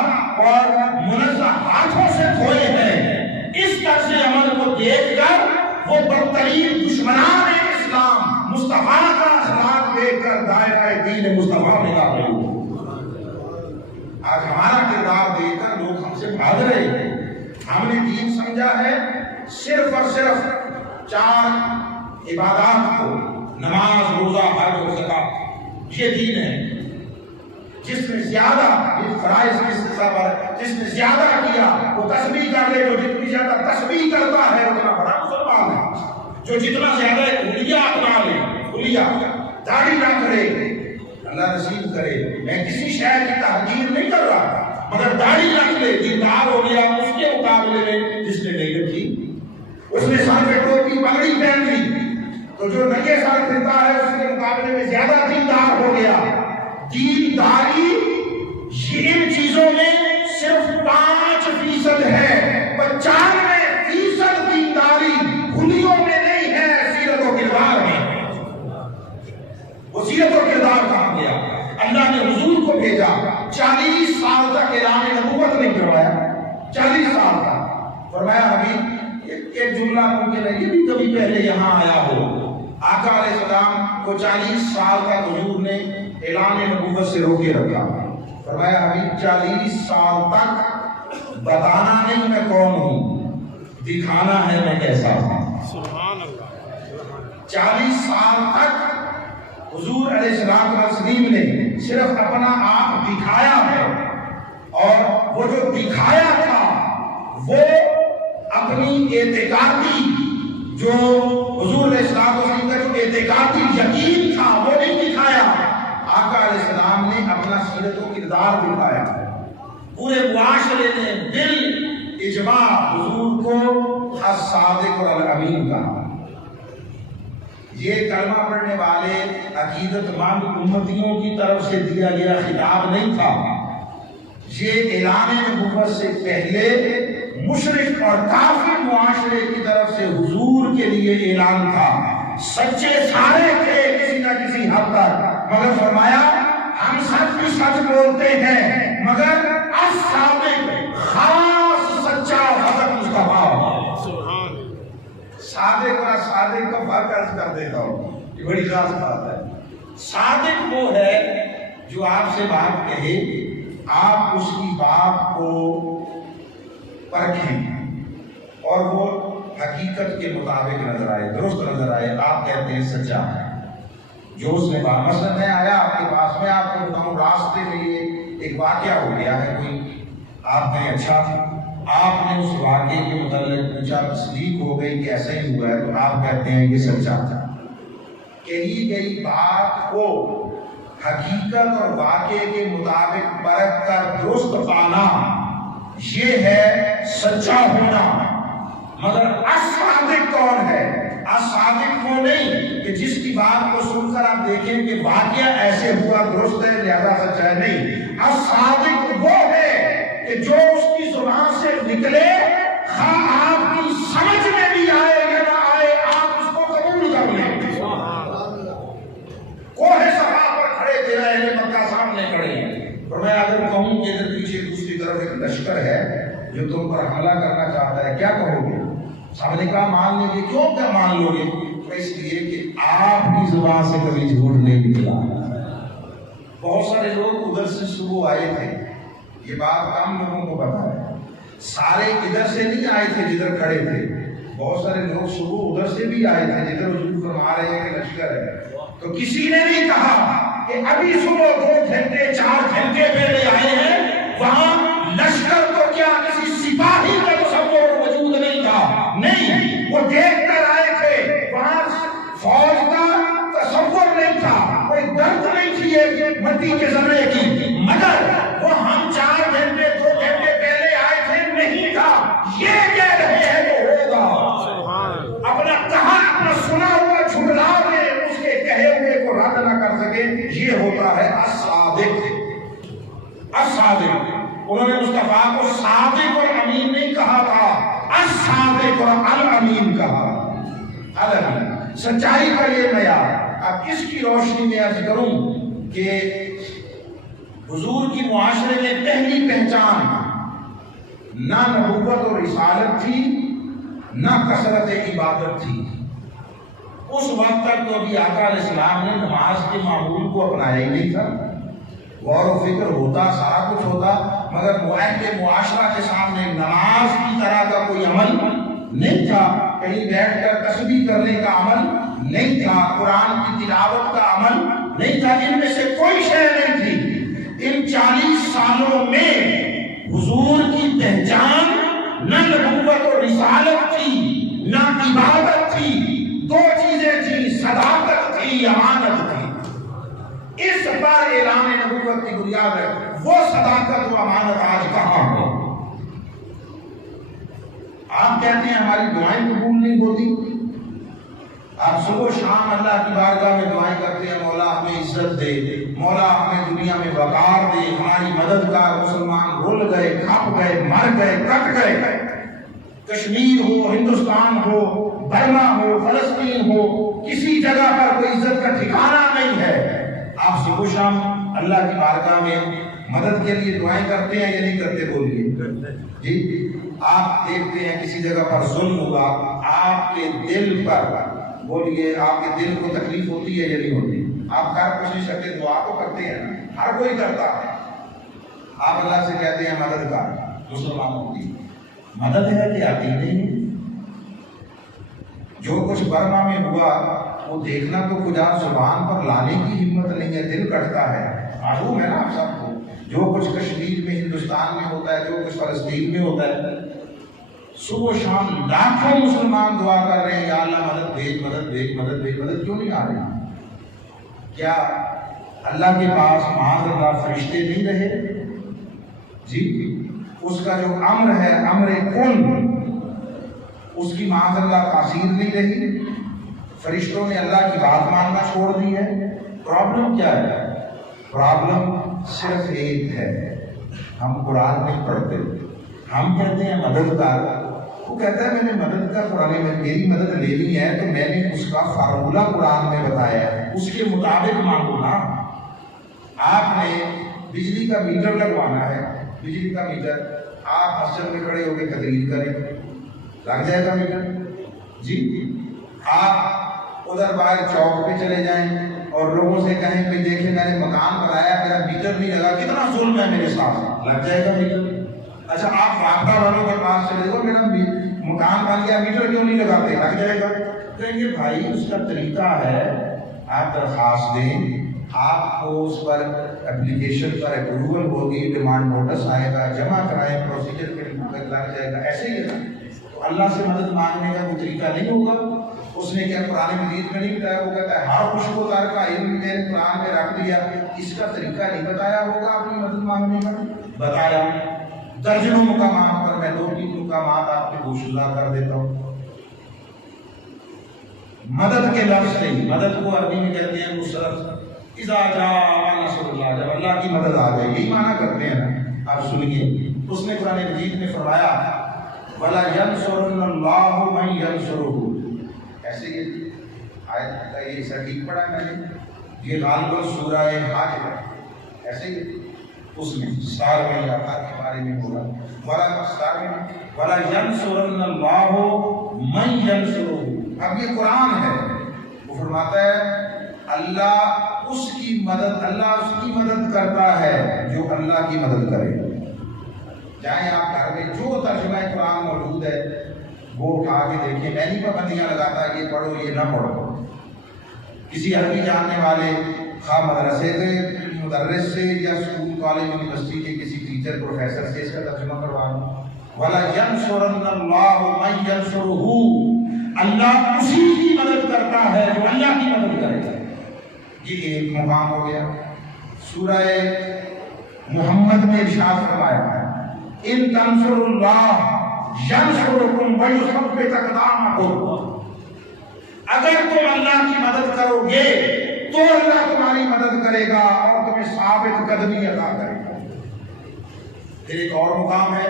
اور منزہ ہاتھوں سے دھوئے ہیں. اس طرز عمل کو دیکھ کر وہ بدترین دشمنان اسلام مصطفیٰ کا اخلاق دیکھ کر دائرہ دین مصطفیٰ میں داخل ہوئے. آج ہمارا کردار دیکھ کر لوگ ہم سے بھاگ رہے ہیں. ہم نے دین سمجھا ہے صرف اور صرف 4 عبادات کو، نماز، روزہ، حج اور زکات. یہ دین ہے. جس نے زیادہ یہ فرائض جس نے زیادہ کیا وہ تسبیح کر لے. جو جتنی زیادہ تسبیح کرتا ہے اتنا بڑا مسلمان ہے. جو جتنا زیادہ حلیہ اپنا لے، حلیہ داڑھی رکھ لے، اللہ نصیب کرے. میں کسی شہر کی تحقیر نہیں کر رہا، مگر داڑھی رکھ لے، دیندار ہو گیا اس کے مقابلے میں جس نے نہیں رکھی. اس نے سر پہ ٹوپی پگڑی پہن لی تو جو ننگے سر پھرتا ہے اس کے مقابلے میں زیادہ دیندار ہو گیا. دینداری یہ ان چیزوں میں صرف 5% ہے. 95% دینداری حلیوں میں نہیں ہے، سیرت و کردار میں. وہ سیرت و کردار کہاں گیا؟ اللہ نے حضور کو بھیجا، 40 سال تک اعلان نبوت نہیں کروایا. 40 سال تک فرمایا حبیب ایک جملہ ممکن ہے یہ بھی کبھی پہلے یہاں آیا ہو. آقا علیہ السلام کو 40 سال تک حضور نے اعلان نبوت سے روکے رکھا. فرمایا حبیب 40 سال تک بتانا نہیں میں کون ہوں، دکھانا ہے میں کیسا ہوں. سبحان اللہ. 40 سال تک حضور علیہ السلام نے صرف اپنا آپ دکھایا ہے، اور وہ جو دکھایا تھا وہ اپنی اعتقادی جو حضور علیہ السلام کا جو اعتقادی یقین تھا وہ نہیں دکھایا. آقا علیہ السلام نے اپنا سیرت و کردار دکھایا. پورے معاشرے نے دل اجماع حضور کو الصادق اور الامین کہا. یہ کلمہ پڑھنے والے عقیدت مند امتیوں کی طرف سے دیا گیا خطاب نہیں تھا. یہ اعلان نبوت سے پہلے مشرک اور کافر معاشرے کی طرف سے حضور کے لیے اعلان تھا. سچے سارے تھے کسی نہ کسی حد تک، مگر فرمایا ہم سچ بھی سچ بولتے ہیں مگر الصادق خاص سچا حضرت مصطفیٰ۔ صادق اور صادق کا فرق عرض کر دیتا ہوں، یہ بڑی خاص بات ہے۔ صادق وہ ہے جو آپ سے بات کہے، آپ اس کی بات کو پرکھیں اور وہ حقیقت کے مطابق نظر آئے، درست نظر آئے، آپ کہتے ہیں سچا ہے۔ جو اس نے بات، مثلا میں آیا آپ کے پاس، میں آپ کو بتاؤں راستے میں یہ ایک واقعہ ہو گیا ہے کوئی، آپ کہیں اچھا، آپ نے اس واقعے کے متعلق پوچھا، تصدیق ہو گئی کہ ایسا ہی ہوا ہے، تو آپ کہتے ہیں یہ سچا تھا۔ کہی گئی بات کو حقیقت اور واقعے کے مطابق پرکھ کر درست پانا، یہ ہے سچا ہونا۔ مگر الصادق کون ہے؟ الصادق وہ نہیں کہ جس کی بات کو سن کر آپ دیکھیں کہ واقعہ ایسے ہوا، درست ہے لہذا سچا ہے، نہیں۔ الصادق وہ ہے کہ جو اس کی زبان سے نکلے، خواہ آپ کی سمجھ میں بھی آئے یا نہ آئے، آپ اس کو قبول کر لیں۔ کوہ صفا پر کھڑے تھے، اہل مکہ سامنے کھڑے ہیں، اور میں اگر کہوں کہ ادھر پیچھے دوسری طرف ایک لشکر ہے جو تم پر حملہ کرنا چاہتا ہے، کیا کہو گے؟ صاحب نے کہا مان لیں گے۔ کیوں کیا مان لو گے؟ تو اس لیے کہ آپ کی زبان سے کبھی جھوٹ نہیں نکلا۔ بہت سارے لوگ ادھر سے صبح آئے تھے، یہ بات کم لوگوں کو پتا ہے، سارے ادھر سے نہیں آئے تھے جدھر کھڑے تھے، بہت سارے لوگ صبح ادھر سے بھی آئے تھے جدھر حضور فرما رہے ہیں کہ لشکر ہے۔ تو کسی نے نہیں کہا کہ ابھی صبح 2 گھنٹے 4 گھنٹے پہلے آئے ہیں، وہاں لشکر تو کیا کسی سپاہی کا تصور موجود نہیں تھا، نہیں، وہ دیکھ کر آئے تھے، وہاں فوج کا تصور نہیں تھا، کوئی درد نہیں تھی ایک مٹی کے ذرے کی، مگر وہ ہم 4 گھنٹے 2 گھنٹے پہلے آئے تھے نہیں تھا، یہ کہہ رہے ہیں تو ہوگا۔ اپنا کہا اپنا سنا ہوا جھٹلا دے، اس کے کہے ہوئے کو رد نہ کر سکے، یہ ہوتا ہے الصادق۔ الصادق، انہوں نے مصطفیٰ کو صادق اور امین نہیں کہا تھا، الصادق اور الامین کہا۔ الامین سچائی کا یہ معیار۔ اب اس کی روشنی میں عرض کروں کہ حضور کی معاشرے میں پہلی پہچان نہ نبوت اور رسالت تھی، نہ کثرت عبادت تھی۔ اس وقت تک تو ابھی آقا علیہ السلام نے نماز کے معمول کو اپنایا ہی نہیں تھا، غور و فکر ہوتا، سارا کچھ ہوتا، مگر معاشرہ کے سامنے نماز کی طرح کا کوئی عمل نہیں تھا، کہیں بیٹھ کر تسبیح کرنے کا عمل نہیں تھا، قرآن کی تلاوت کا عمل نہیں تھا، ان میں سے کوئی شے نہیں تھی۔ ان 40 سالوں میں حضور کی پہچان نہ نبوت اور رسالت تھی، نہ عبادت تھی، 2 چیزیں تھیں، صداقت تھی، امانت تھی۔ اس پر اعلان نبوت کی بنیاد ہے، وہ صداقت و امانت آج کہاں ہے؟ آپ کہتے ہیں ہماری دعائیں قبول نہیں ہوتی، آپ صبح و شام اللہ کی بارگاہ میں دعائیں کرتے ہیں، مولا ہمیں عزت دے، مولا ہمیں دنیا میں وقار دے، ہماری مدد کر۔ مسلمان رول گئے، کھپ گئے، مر گئے، کٹ گئے، کشمیر ہو، ہندوستان ہو، برما ہو، فلسطین ہو، کسی جگہ پر کوئی عزت کا ٹھکانہ نہیں ہے۔ آپ صبح و شام اللہ کی بارگاہ میں مدد کے لیے دعائیں کرتے ہیں یا نہیں کرتے؟ بولیے جی۔ آپ دیکھتے ہیں کسی جگہ پر ظلم ہوا، آپ کے دل پر، بولیے آپ کے دل کو تکلیف ہوتی ہے یا نہیں ہوتی؟ آپ کر کچھ نہیں سکتے، دعا تو کرتے ہیں، ہر کوئی کرتا ہے۔ آپ اللہ سے کہتے ہیں مدد کر، مسلمانوں کی مدد ہے کہ آتی نہیں ہے؟ جو کچھ برما میں ہوا وہ دیکھنا تو خدا زبان پر لانے کی ہمت نہیں ہے، دل کٹتا ہے، معلوم ہے نا آپ سب کو۔ جو کچھ کشمیر میں، ہندوستان میں ہوتا ہے، جو کچھ فلسطین میں ہوتا ہے، صبح و شام لاکھوں مسلمان دعا کر رہے ہیں، یا اللہ مدد بھیج، مدد بھیج، مدد بھیج، مدد کیوں نہیں آ رہی؟ کیا اللہ کے پاس معاذ اللہ فرشتے نہیں رہے؟ جی، اس کا جو امر ہے، امر کن، اس کی معاذ اللہ تاثیر نہیں رہی، فرشتوں نے اللہ کی بات ماننا چھوڑ دی ہے۔ پرابلم کیا ہے؟ پرابلم صرف ایک ہے، ہم قرآن نہیں پڑھتے، ہم کہتے ہیں مددگار، وہ کہتا ہے میں نے مدد کا قرآن میں میری مدد لینی ہے تو میں نے اس کا فارمولہ قرآن میں بتایا ہے، اس کے مطابق مانگو نا۔ آپ نے بجلی کا میٹر لگوانا ہے، بجلی کا میٹر، آپ مسجد میں کھڑے ہو کے تقریر کریں، لگ جائے گا میٹر جی۔ آپ ادھر باہر چوک پہ چلے جائیں اور لوگوں سے کہیں کہ دیکھیں میں نے مکان بنایا میرا میٹر نہیں لگا، کتنا ظلم ہے میرے ساتھ، لگ جائے گا میٹر۔ اچھا آپ رابطہ والوں کے پاس چلے جاؤ، میرا مکان بن گیا میٹر کیوں نہیں لگاتے، لگ جائے گا۔ کہیں گے بھائی اس کا طریقہ ہے، آپ درخواست دیں، آپ کو اس پر اپلیکیشن پر اپروول ہوگی، ڈیمانڈ نوٹس آئے گا، جمع کرائیں، پروسیجر پہ لگ جائے گا، ایسے ہی ہے نا۔ تو اللہ سے مدد مانگنے کا کوئی طریقہ نہیں ہوگا؟ اس نے کیا قرآن مجید میں نہیں بتایا؟ وہ کہتا ہے ہر خوش کو تر کا علم میں نے قرآن میں رکھ دیا، اس کا طریقہ نہیں بتایا ہوگا اپنی مدد مانگنے کا؟ بتایا، درجنوں مقامات پر، میں 2-3 مقامات آپ کے گوشزدہ کر دیتا ہوں۔ مدد کے لفظ سے ہی، مدد کو عربی میں کہتے ہیں نصرت، اذا جاء نصر اللہ، جب اللہ کی مدد آ جائے، یہی معنی کرتے ہیں نا۔ آپ سنیے، اس نے قرآن مجید میں فرمایا وَلَا يَنْصُرُنَّ اللَّهُ مَن يَنْصُرُهُ، ایسے یہ آیت کا یہ صحیح پڑھا میں نے، یہ غالباً سورہ حج ہے، ایسے ہی اس میں 17ویں آیات کے بارے میں ہوگا، وَلَا يَنْصُرُنَّ اللَّهُ مَن يَنْصُرُهُ۔ اب یہ قرآن ہے، وہ فرماتا ہے اللہ اس کی مدد کرتا ہے جو اللہ کی مدد کرے۔ جائیں آپ گھر میں جو ترجمہ قرآن موجود ہے وہ اٹھا کے دیکھیں، میں نہیں پابندیاں لگاتا یہ پڑھو یہ نہ پڑھو۔ کسی عربی جاننے والے خواہ مدرسے سے مدرس سے یا اسکول کالج یونیورسٹی کے کسی ٹیچر پروفیسر سے اس کا ترجمہ کروا لو۔ وَلَا يَنْصُرَنَّ اللَّهُ مَن يَنْصُرُهُ، اللہ اسی کی مدد کرتا ہے جو اللہ کی مدد کرے گا۔ یہ ایک مقام ہو گیا۔ سورہ محمد میں ارشاد فرمایا ہے ان تنصروا اللہ ینصرکم ویثبت اقدامکم، اگر تم اللہ کی مدد کرو گے تو اللہ تمہاری مدد کرے گا اور تمہیں ثابت قدمی عطا کرے گا۔ پھر ایک اور مقام ہے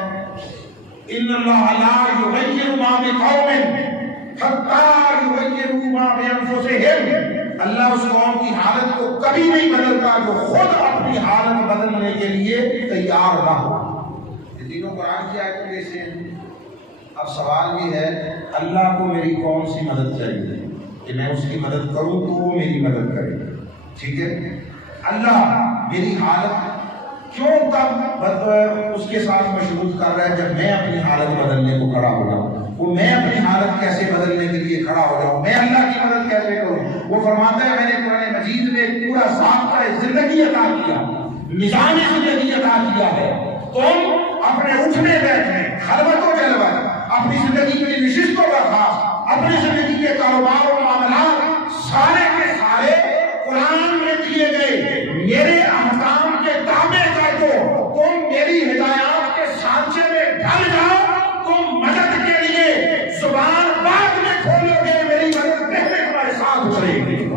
ان اللہ لا یغیر ما بقوم حتی یغیروا ما بانفسہم، اللہ اس قوم کی حالت کو کبھی نہیں بدلتا جو خود اپنی حالت بدلنے کے لیے تیار نہ ہو۔ یہ تینوں قرآن کی آیتوں میں سے ہیں۔ اب سوال یہ ہے اللہ کو میری کون سی مدد چاہیے کہ میں اس کی مدد کروں تو وہ میری مدد کرے، ٹھیک ہے؟ اللہ میری حالت کیوں تب اس کے ساتھ مشروط کر رہا ہے جب میں اپنی حالت بدلنے کو کھڑا ہو جاؤں؟ وہ میں اپنی حالت کیسے بدلنے کے لیے کھڑا ہو جاؤں؟ میں اللہ کی مدد کیسے کروں؟ وہ فرماتا ہے میں نے قرآن مجید میں پورا ضابطہ زندگی عطا کیا، نظام زندگی عطا کیا ہے۔ تم اپنے اٹھنے بیٹھنے، خلوت و جلوت، اپنی زندگی کی نشست و برخاست، اپنی زندگی کے کاروبار و معاملات سارے کے سارے قرآن میں دیے گئے میرے احکام کے تابع کر دو، تم میری ہدایات کے سانچے میں ڈھل جاؤ، تم مدد کے لیے زبان بعد میں کھولو گے، میری مدد پہلے تمہارے ساتھ چلے گی۔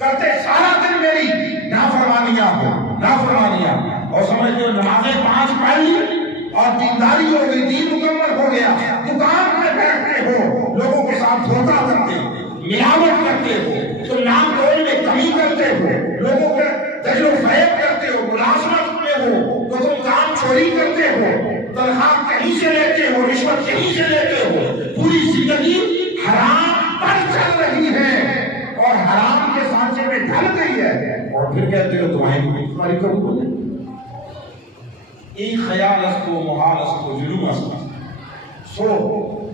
کرتے سارا دن میری نافرمانیاں اور سمجھتے ہو نمازیں 5 پڑھ لی اور دینداری ہو گئی، دین مکمل ہو گیا، دکان میں بیٹھتے ہو، لوگوں کے ساتھ دھوکہ کرتے ہو، ملاوٹ کرتے ہو، تم نام توڑ میں کمی کرتے ہو، لوگوں کے دجل و فریب کرتے ہو، ملازمت میں ہو تو تم کام چوری کرتے ہو، تنخواہ کہیں سے لیتے ہو، رشوت کہیں سے لیتے ہو، پوری زندگی حرام پر چل رہی ہے اور حرام کے سانچے میں ڈھل گئی ہے، اور پھر کہتے ہو تمہاری قبول ہو جائے۔ ایک خیال اس کو محال اس کو جلوم اس کو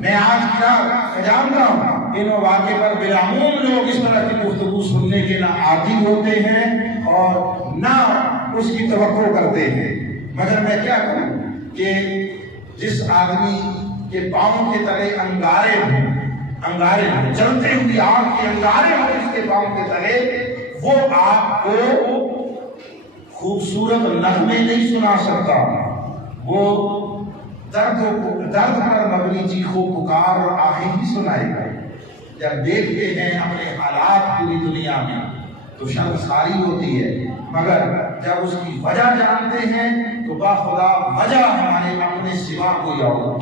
میں آج کیا جانتا ہوں ان واقعے پر بالعموم لوگ اس طرح کی گفتگو سننے کے نہ عادی ہوتے ہیں اور نہ اس کی توقع کرتے ہیں، مگر میں کیا کروں کہ جس آدمی کے پاؤں کے تلے انگارے ہوں، جلتے ہوئی آگ کے انگارے ہوں اس کے پاؤں کے تلے، وہ آپ کو خوبصورت نغمے نہیں سنا سکتا، وہ درد پر مبنی چیخو پکار اور آہیں ہی سنائے گا۔ جب دیکھتے ہیں اپنے حالات پوری دنیا میں تو شرمساری ہوتی ہے، مگر جب اس کی وجہ جانتے ہیں تو باخدا وجہ ہمارے اپنے سوا کوئی اور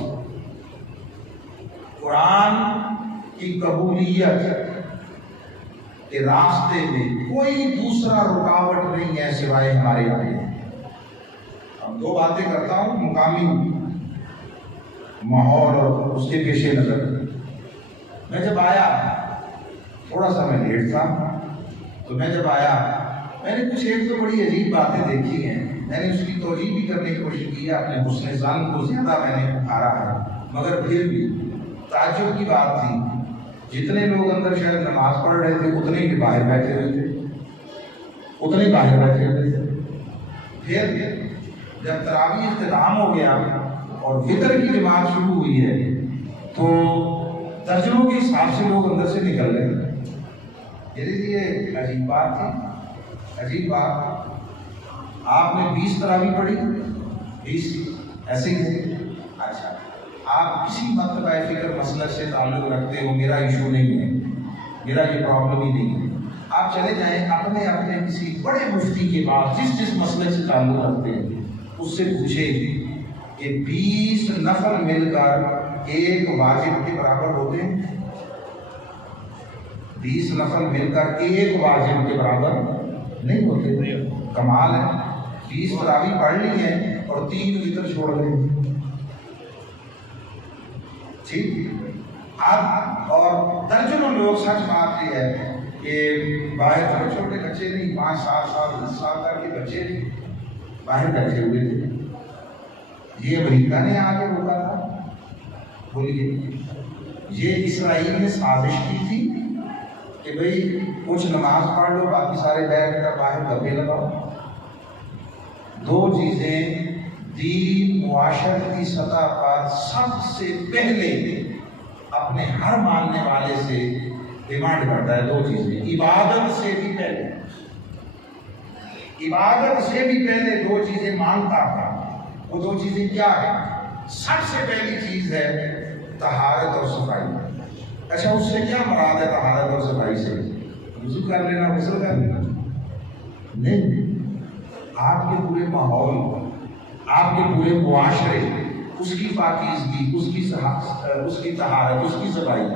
قرآن کی قبولیت کے راستے میں کوئی دوسرا رکاوٹ نہیں ہے سوائے ہمارے آنے۔ اب دو باتیں کرتا ہوں، مقامی ماحول اور اس کے پیش نظر۔ میں جب آیا، تھوڑا سا میں لیٹ تھا، تو میں جب آیا میں نے کچھ ایک تو بڑی عجیب باتیں دیکھی ہیں۔ میں نے اس کی توجیہ بھی کرنے کی کوشش کی ہے، اپنے حسن ظن کو زیادہ میں نے پکارا ہے، مگر پھر بھی تعجب کی بات تھی، جتنے لوگ اندر شاید نماز پڑھ رہے تھے اتنے ہی باہر بیٹھے ہوئے تھے، اتنے ہی باہر بیٹھے ہوئے تھے۔ پھر جب تراویح اختتام ہو گیا اور وطر کی جماعت شروع ہوئی ہے تو درجنوں کے حساب سے لوگ اندر سے نکل گئے۔ میرے لیے عجیب بات تھی، عجیب بات۔ آپ نے 20 تراویح پڑھی، 20 ایسے ہی ہے؟ اچھا، آپ کسی مطلب فکر مسلک سے تعلق رکھتے ہو، میرا ایشو نہیں ہے، میرا یہ پرابلم ہی نہیں ہے۔ آپ چلے جائیں اپنے اپنے کسی بڑے مفتی کے پاس جس مسلک سے تعلق رکھتے ہیں، اس سے پوچھیں کہ 20 نفل مل کر ایک واجب کے برابر ہوتے ہیں؟ 20 نفل مل کر ایک واجب کے برابر نہیں ہوتے۔ کمال ہے، 20 تراویح پڑھ لی ہیں اور 3 وتر چھوڑ گئے۔ ٹھیک، اب اور درجنوں لوگ، سچ بات یہ ہے کہ باہر چھوٹے چھوٹے بچے نہیں، 5 7 سال 10 سال تک کے بچے نہیں باہر بیٹھے ہوئے تھے۔ یہ امریکہ نے آگے روکا تھا؟ بولیے، یہ اسرائیل نے سازش کی تھی کہ بھئی کچھ نماز پڑھ لو، باقی سارے بیٹھ کر باہر گپے لگاؤ؟ دو چیزیں دین معاشرت کی سطح پر سب سے پہلے اپنے ہر ماننے والے سے ڈیمانڈ کرتا ہے، دو چیزیں، عبادت سے بھی پہلے، عبادت سے بھی پہلے دو چیزیں مانگتا تھا۔ وہ دو چیزیں کیا ہیں؟ سب سے پہلی چیز ہے طہارت اور صفائی۔ اچھا، اس سے کیا مراد ہے طہارت اور صفائی سے؟ وضو کر لینا، غسل کر لینا؟ نہیں، آپ کے پورے ماحول، آپ کے پورے معاشرے، اس کی پاکیزگی، اس کی طہارت، اس کی صفائی۔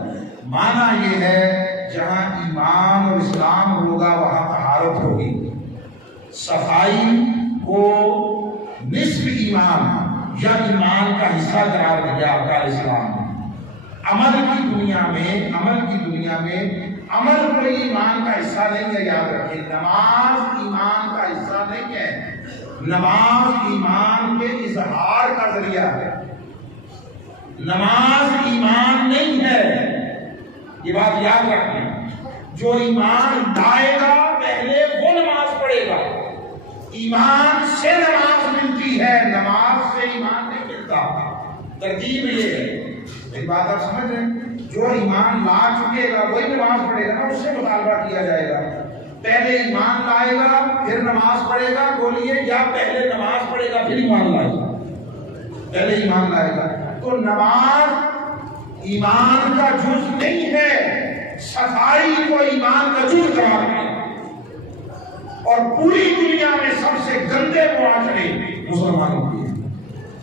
معنی یہ ہے جہاں ایمان اور اسلام ہوگا وہاں طہارت ہوگی۔ صفائی کو نصف ایمان یا ایمان کا حصہ قرار دیا ارکان اسلام نے۔ عمل کی دنیا میں عمل کوئی ایمان کا حصہ نہیں ہے، یاد رکھیں۔ نماز ایمان کا حصہ نہیں ہے، نماز ایمان کے اظہار کا ذریعہ ہے، نماز ایمان نہیں ہے، یہ بات یاد رکھیں۔ جو ایمان لائے گا پہلے وہ نماز پڑھے گا۔ ایمان سے نماز ملتی ہے، نماز سے ایمان نہیں ملتا۔ ترتیب یہ ہے، میری بات آپ سمجھ رہے ہیں؟ جو ایمان لا چکے گا وہی نماز پڑھے گا نا، اس سے مطالبہ کیا جائے گا۔ پہلے ایمان لائے گا پھر نماز پڑھے گا، بولیے، یا پہلے نماز پڑھے گا پھر ایمان لائے گا؟ پہلے ایمان لائے گا۔ تو نماز ایمان کا جز نہیں ہے، صفائی کو ایمان کا جز قرار دیا۔ اور پوری دنیا میں سب سے گندے معاشرے مسلمانوں کے ہیں،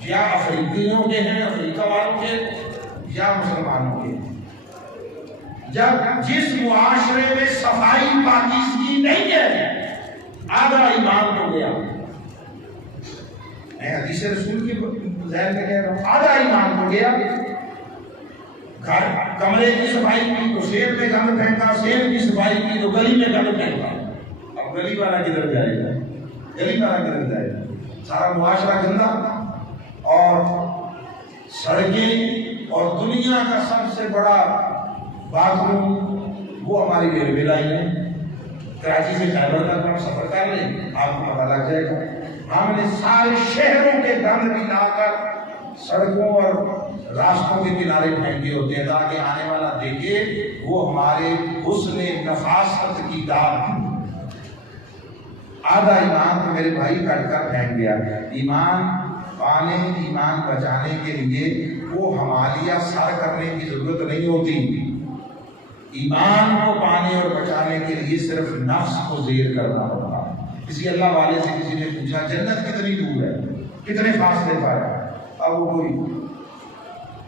یا افریقیوں کے ہیں، افریقہ والوں کے، یا مسلمانوں کے۔ جب جس معاشرے میں صفائی پاکیزگی نہیں ہے، آدھا ایمان ہو گیا۔ میں حدیث رسول کی ذہن میں کہہ رہا ہوں، آدھا ایمان ہو گیا۔ گھر کمرے کی صفائی کی تو سیب میں گند پھینکا، سیب کی صفائی کی تو گلی میں گند پھینکا۔ اب گلی والا کدھر جائے گا؟ گلی والا کدھر جائے گا؟ سارا معاشرہ گندا، اور سڑکیں اور دنیا کا سب سے بڑا باتھ روم وہ ہماری ریلوے لائن ہے۔ کراچی سے خیبر تک ہم سفر کر لیں، آپ کو پتہ لگ جائے گا۔ ہم نے سارے شہروں کے گند بھی لا کر سڑکوں اور راستوں کے کنارے پھینکے ہوتے ہیں تاکہ آنے والا دیکھے وہ ہمارے حسن نفاست کی داد۔ آدھا ایمان تو میرے بھائی کٹ کر پھینک گیا۔ ایمان پانے، ایمان بچانے کے لیے وہ حمالیہ سر کرنے کی ضرورت نہیں ہوتی۔ ایمان کو پانے اور بچانے کے لیے صرف نفس کو زیر کرنا ہوتا۔ کسی اللہ والے سے کسی نے پوچھا جنت کتنی دور ہے، کتنے فاصلے پر ہے؟ اب وہ کوئی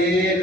1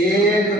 1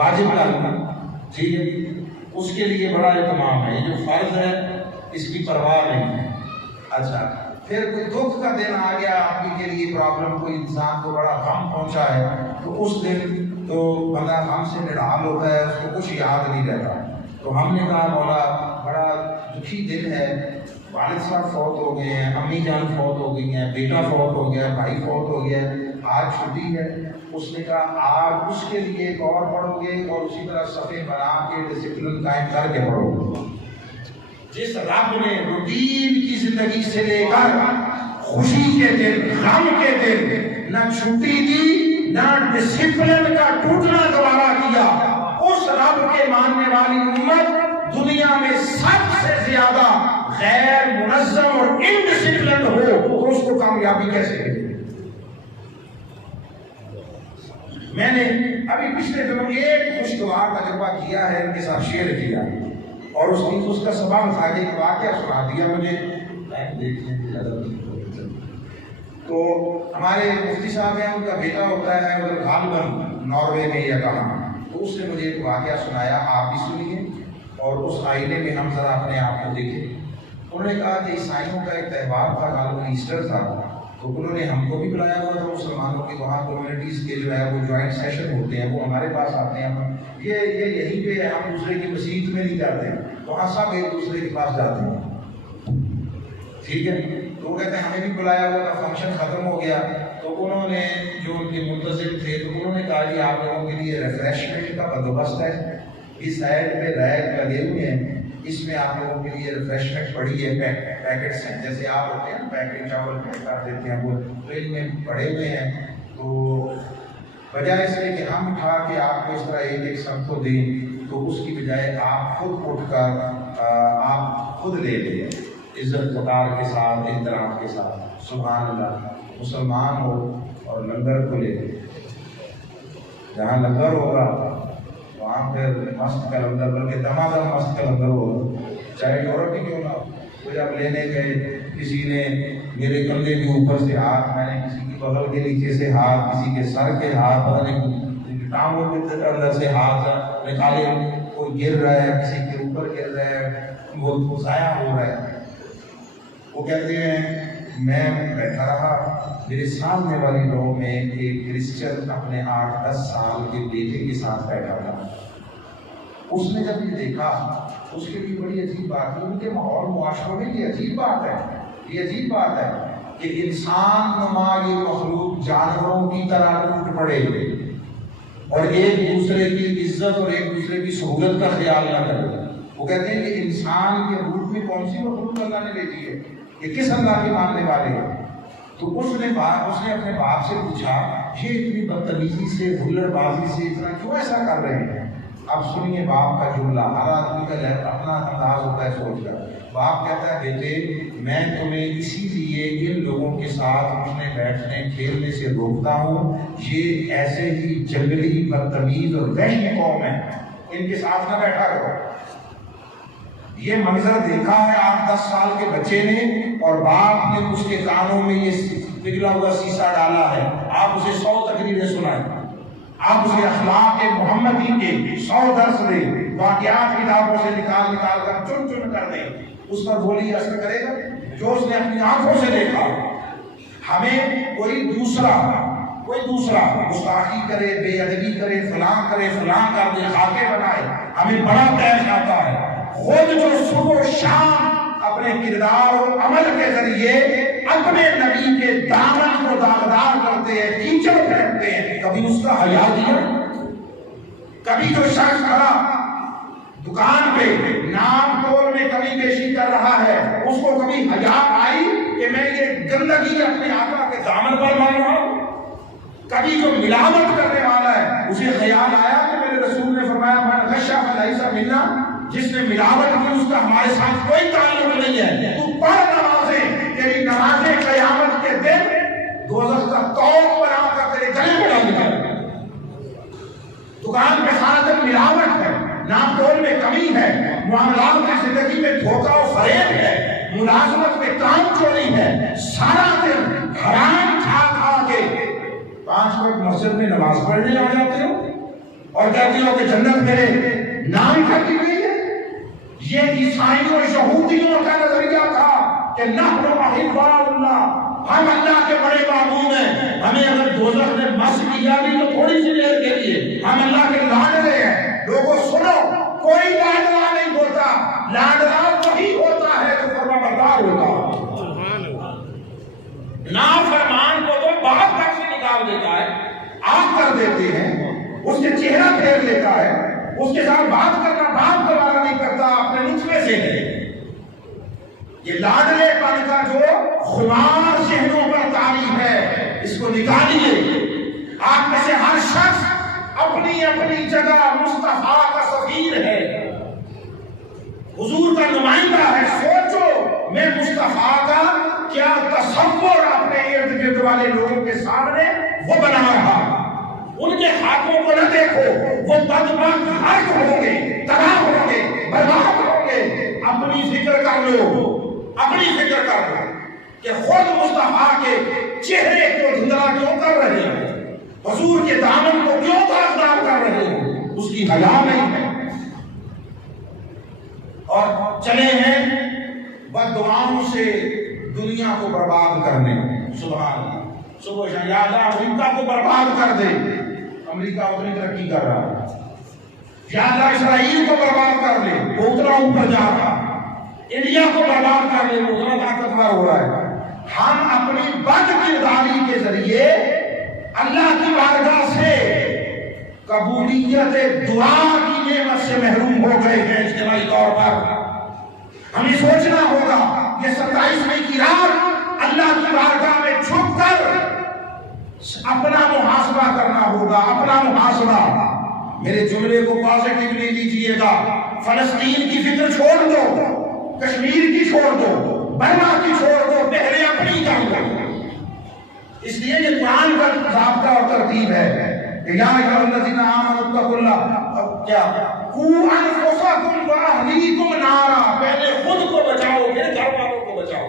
واجب کرنا، ٹھیک ہے، اس کے لیے بڑا اہتمام ہے. یہ جو فرض ہے اس کی پرواہ نہیں ہے. اچھا، پھر کوئی دکھ کا دن آ گیا آپ کے لیے، پرابلم کوئی انسان کو بڑا غم پہنچا ہے، تو اس دن تو بندہ غم سے نڈال ہوتا ہے، اس کو کچھ یاد نہیں رہتا. تو ہم نے کہا مولا بڑا دکھی دن ہے، والد صاحب فوت ہو گئے ہیں، امی جان فوت ہو گئی ہیں، بیٹا فوت ہو گیا، بھائی فوت ہو گیا، آج چھٹی ہے. اس نے کہا آپ اس کے لیے ایک اور پڑھو گے اور اسی طرح صفحے بنا کے ڈسپلن قائم کر کے پڑھو گے. جس رب نے روٹین کی زندگی سے لے کر خوشی کے دن، غم کے دن نہ چھٹی دی، نہ ڈسپلن کا ٹوٹنا گوارا کیا، اس رب کے ماننے والی امت دنیا میں سب سے زیادہ غیر منظم اور انڈسپلنڈ ہو تو اس کو کامیابی کیسے ملے؟ میں نے ابھی پچھلے دنوں ایک خوشگوار تجربہ کیا ہے، ان کے ساتھ شیئر کیا، اور اس کا سبب تھا کہ ایک واقعہ سنا دیا مجھے. تو ہمارے مفتی صاحب ہیں، ان کا بیٹا ہوتا ہے ادھر غالباً ناروے میں یا کہاں، تو اس نے مجھے ایک واقعہ سنایا، آپ بھی سنیے اور اس آئینے میں ہم ذرا اپنے آپ کو دیکھیں. انہوں نے کہا کہ عیسائیوں کا ایک تہوار تھا، غالباً ایسٹر تھا، تو انہوں نے ہم کو بھی بلایا ہوا تھا. مسلمانوں کے وہاں کمیونٹیز کے جو ہے وہ جوائنٹ سیشن ہوتے ہیں، وہ ہمارے پاس آتے ہیں. یہ یہیں پہ ہم دوسرے کی مسجد میں نہیں جاتے، وہاں سب ایک دوسرے کے پاس جاتے ہیں، ٹھیک ہے. تو وہ کہتے ہیں ہمیں بھی بلایا ہوا تھا، فنکشن ختم ہو گیا تو انہوں نے جو ان کے منتظم تھے تو انہوں نے کہا جی آپ لوگوں کے لیے ریفریشمنٹ کا بندوبست ہے، اس سائڈ پہ ریک لگے ہوئے ہیں، اس میں آپ لوگوں کے لیے ریفریشمنٹ پڑی ہے، پیکٹس ہیں جیسے آپ ہوتے ہیں پیکٹ چاول پیک کر دیتے ہیں، وہ تو ان میں پڑے ہوئے ہیں. تو بجائے اس لیے کہ ہم اٹھا کے آپ کو اس طرح ایک ایک سب کو دیں، تو اس کی بجائے آپ خود اٹھ کر آپ خود لے لیں، عزت وقار کے ساتھ، احترام کے ساتھ. سبحان اللہ. مسلمان ہو اور لنگر کو لے لیں، جہاں لنگر ہوگا وہاں پھر مست کا لنگر، بلکہ دمادم مست کا لنگر ہوگا، چاہے یورپ ہی کیوں نہ ہو. تو جب لینے گئے کسی نے میرے کندھے کے اوپر سے ہاتھ، میں نے کسی کی بغل کے نیچے سے ہاتھ، کسی کے سر کے ہاتھ، پتہ نہیں ٹانگوں کے اندر سے ہاتھ نکالے، کوئی گر رہا ہے، کسی کے اوپر گر رہا ہے، وہ ضائع ہو رہا ہے. وہ کہتے ہیں میں بیٹھا رہا، میرے سامنے والی رو میں ایک کرسچن اپنے 8-10 سال کے بیٹے کے ساتھ بیٹھا تھا. اس نے جب یہ دیکھا اس کے لیے بڑی عجیب بات ہے، ان کے ماحول معاشروں میں یہ عجیب بات ہے، یہ عجیب بات ہے کہ انسان نما یہ مخلوق جانوروں کی طرح ٹوٹ پڑے اور ایک دوسرے کی عزت اور ایک دوسرے کی سہولت کا خیال نہ کرے. وہ کہتے ہیں کہ انسان کے روپ میں کون سی مخلوق اللہ نے بھیجی ہے، یہ کس اللہ کے ماننے والے ہیں. تو اس نے اپنے باپ سے پوچھا یہ اتنی بدتمیزی سے، ہلڑ بازی سے اتنا کیوں ایسا کر رہے ہیں. اب سنیے باپ کا جملہ، ہر آدمی کا اپنا انداز ہوتا ہے سوچ کا. باپ کہتا ہے بیٹے میں تمہیں اسی لیے ان لوگوں کے ساتھ اٹھنے بیٹھنے کھیلنے سے روکتا ہوں، یہ ایسے ہی جنگلی بدتمیز اور وحشی قوم ہے، ان کے ساتھ نہ بیٹھا کرو. یہ منظر دیکھا ہے 8-10 سال کے بچے نے، اور باپ نے اس کے کانوں میں یہ پگھلا ہوا سیسا ڈالا ہے. آپ اسے 100 تقریریں سنائیں، آپ اسے اخلاق محمدی کے 100 درس دیں، واقعات کتابوں سے نکال کر چن چن کر دیں، اس پر بولی اثر کرے گا جو اس نے اپنی آنکھوں سے دیکھا. ہمیں کوئی دوسرا گستاخی کرے، بے ادبی کرے، فلاں کر دے، خاکے بنائے، ہمیں بڑا پیش آتا ہے. خود جو صبح و شام اپنے کردار اور عمل کے ذریعے اپنے نبی کے دامن کو داغدار کرتے ہیں، کیچڑ پھینکتے ہیں، کبھی اس کا حیا کیا؟ کبھی جو شخص کھڑا دکان پہ ناپ تول میں کمی بیشی کر رہا ہے، اس کو کبھی حیا آئی کہ میں یہ گندگی اپنے آقا کے دامن پر مان رہا ہوں؟ کبھی جو ملاوٹ کرنے والا ہے اسے خیال آیا کہ میرے رسول نے فرمایا من غشا فلیس منا، جس نے ملاوٹ کی اس کا ہمارے ساتھ کوئی تعلق نہیں ہے. تو پڑھ نمازیں، تیری نمازیں قیامت کے دن دوزخ کا توق بنا کر تیرے گلے میں ڈال دیں. دکان پہ سارا دن ملاوٹ ہے، ناپ تول میں کمی ہے، معاملات کی زندگی میں دھوکہ و فریب ہے، ملازمت میں کام چوری ہے، سارا دن حرام کھا کے 5 وقت مسجد میں نماز پڑھنے آ جاتے ہو. اور کہتی ہو کہ جنت میرے نام کر دی گئی ہے۔ یہ عیسائیوں یہودیوں کا نظریہ تھا کہ نحن احباء اللہ، ہم اللہ کے بڑے محبوب ہیں، ہمیں اگر دوزخ میں مس کیا بھی تو تھوڑی سی دیر کے لیے، ہم اللہ کے لاڈلے ہیں۔ لوگوں سنو، کوئی لاڈلا نہیں ہوتا، لاڈلا وہی ہوتا ہے جو فرمانبردار ہوتا ہے۔ نافرمان کو تو باپ گھر سے نکال دیتا ہے، آگ کر دیتے ہیں، اس کے چہرہ پھیر لیتا ہے، اس کے ساتھ بات کرنا باپ دوبارہ نہیں کرتا، اپنے نطفے سے ہے۔ یہ لاڈلے پن کا جو خمار ذہنوں پر طاری ہے، اس کو نکالیے۔ آپ میں سے ہر شخص اپنی اپنی جگہ مصطفیٰ کا سفیر ہے، حضور کا نمائندہ ہے۔ سوچو میں مصطفیٰ کا کیا تصور اپنے ارد گرد والے لوگوں کے سامنے وہ بنا رہا۔ ان کے ہاتھوں کو نہ دیکھو، وہ بدبخت غرق ہوں گے، تباہ ہوں گے، برباد ہوں گے۔ اپنی فکر کر لو، اپنی فکر کر لو کہ خود مصطفیٰ کے چہرے کو دھندلا کیوں کر رہے ہیں، حضور کے دامن کو کیوں طرفدار کر رہے ہیں، اس کی حیا نہیں ہے۔ اور چلے ہیں بد دعاؤں سے دنیا کو برباد کرنے۔ سبحان اللہ، صبح یا اللہ امریکہ کو برباد کر دے، امریکہ اتنی ترقی کر رہا ہے۔ یا اللہ اسرائیل کو برباد کر دے، وہ اتنا اوپر جا رہا ہے۔ انڈیا کو برباد کر دے، وہ اتنا طاقتور ہو رہا ہے۔ ہم اپنی بد کرداری کے ذریعے اللہ کی بارگاہ سے قبولیت دعا کی نعمت سے محروم ہو گئے ہیں۔ اجتماعی طور پر ہمیں سوچنا ہوگا کہ 27ویں کی رات اللہ کی بارگاہ میں جھک کر اپنا محاسبہ کرنا ہوگا، اپنا محاسبہ۔ میرے جملے کو پازیٹیولی لیجیے گا۔ فلسطین کی فکر چھوڑ دو، کشمیر کی چھوڑ دو، برما کی چھوڑ دو، پہلے اپنی جانو۔ اس لیے یہ قرآن کا ضابطہ اور ترتیب ہے کہ یا ایھا الذین آمنوا اتقوا اللہ، کیا قوا انفسکم واہلیکم نارا، پہلے خود کو بچاؤ، پھر گھر والوں کو بچاؤ،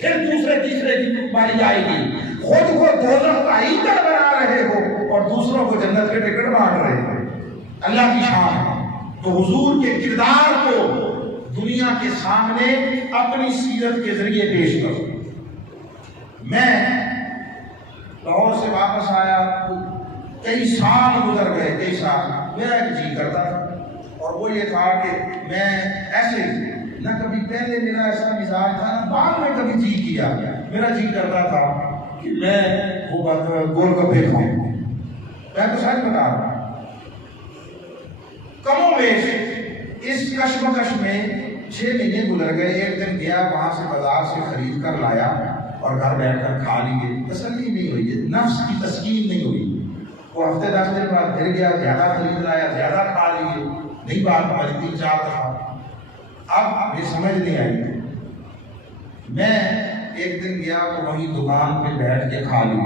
پھر دوسرے تیسرے کی باری آئے گی۔ خود کو دوزخ کا ایندھن بنا رہے ہو اور دوسروں کو جنت کے ٹکٹ بانٹ رہے ہو۔ اللہ کی شان ہے۔ تو حضور کے کردار کو دنیا کے سامنے اپنی سیرت کے ذریعے پیش کرو۔ میں لاہور سے واپس آیا، کئی سال گزر گئے، کئی سال میرا ایک جی کرتا تھا، اور وہ یہ تھا کہ میں ایسے نہ کبھی پہلے میرا ایسا مزاج تھا نہ بعد میں کبھی جی کیا، میرا جی کرتا تھا کہ میں وہ گول گپے کھاؤں۔ میں تو سچ بتا رہا ہوں، کم و بیش اس کشمکش میں 6 مہینے گزر گئے۔ ایک دن گیا، وہاں سے بازار سے خرید کر لایا اور گھر بیٹھ کر کھا لیے، تسلی نہیں ہوئی، نفس کی تسکین نہیں ہوئی۔ وہ ہفتے 10 دن بعد پھر گیا، زیادہ خرید لایا، زیادہ کھا لیے، نہیں بات بنی 3-4 دفعہ۔ اب یہ سمجھ نہیں آئی۔ میں ایک دن گیا تو وہیں دکان پہ بیٹھ کے کھا لی۔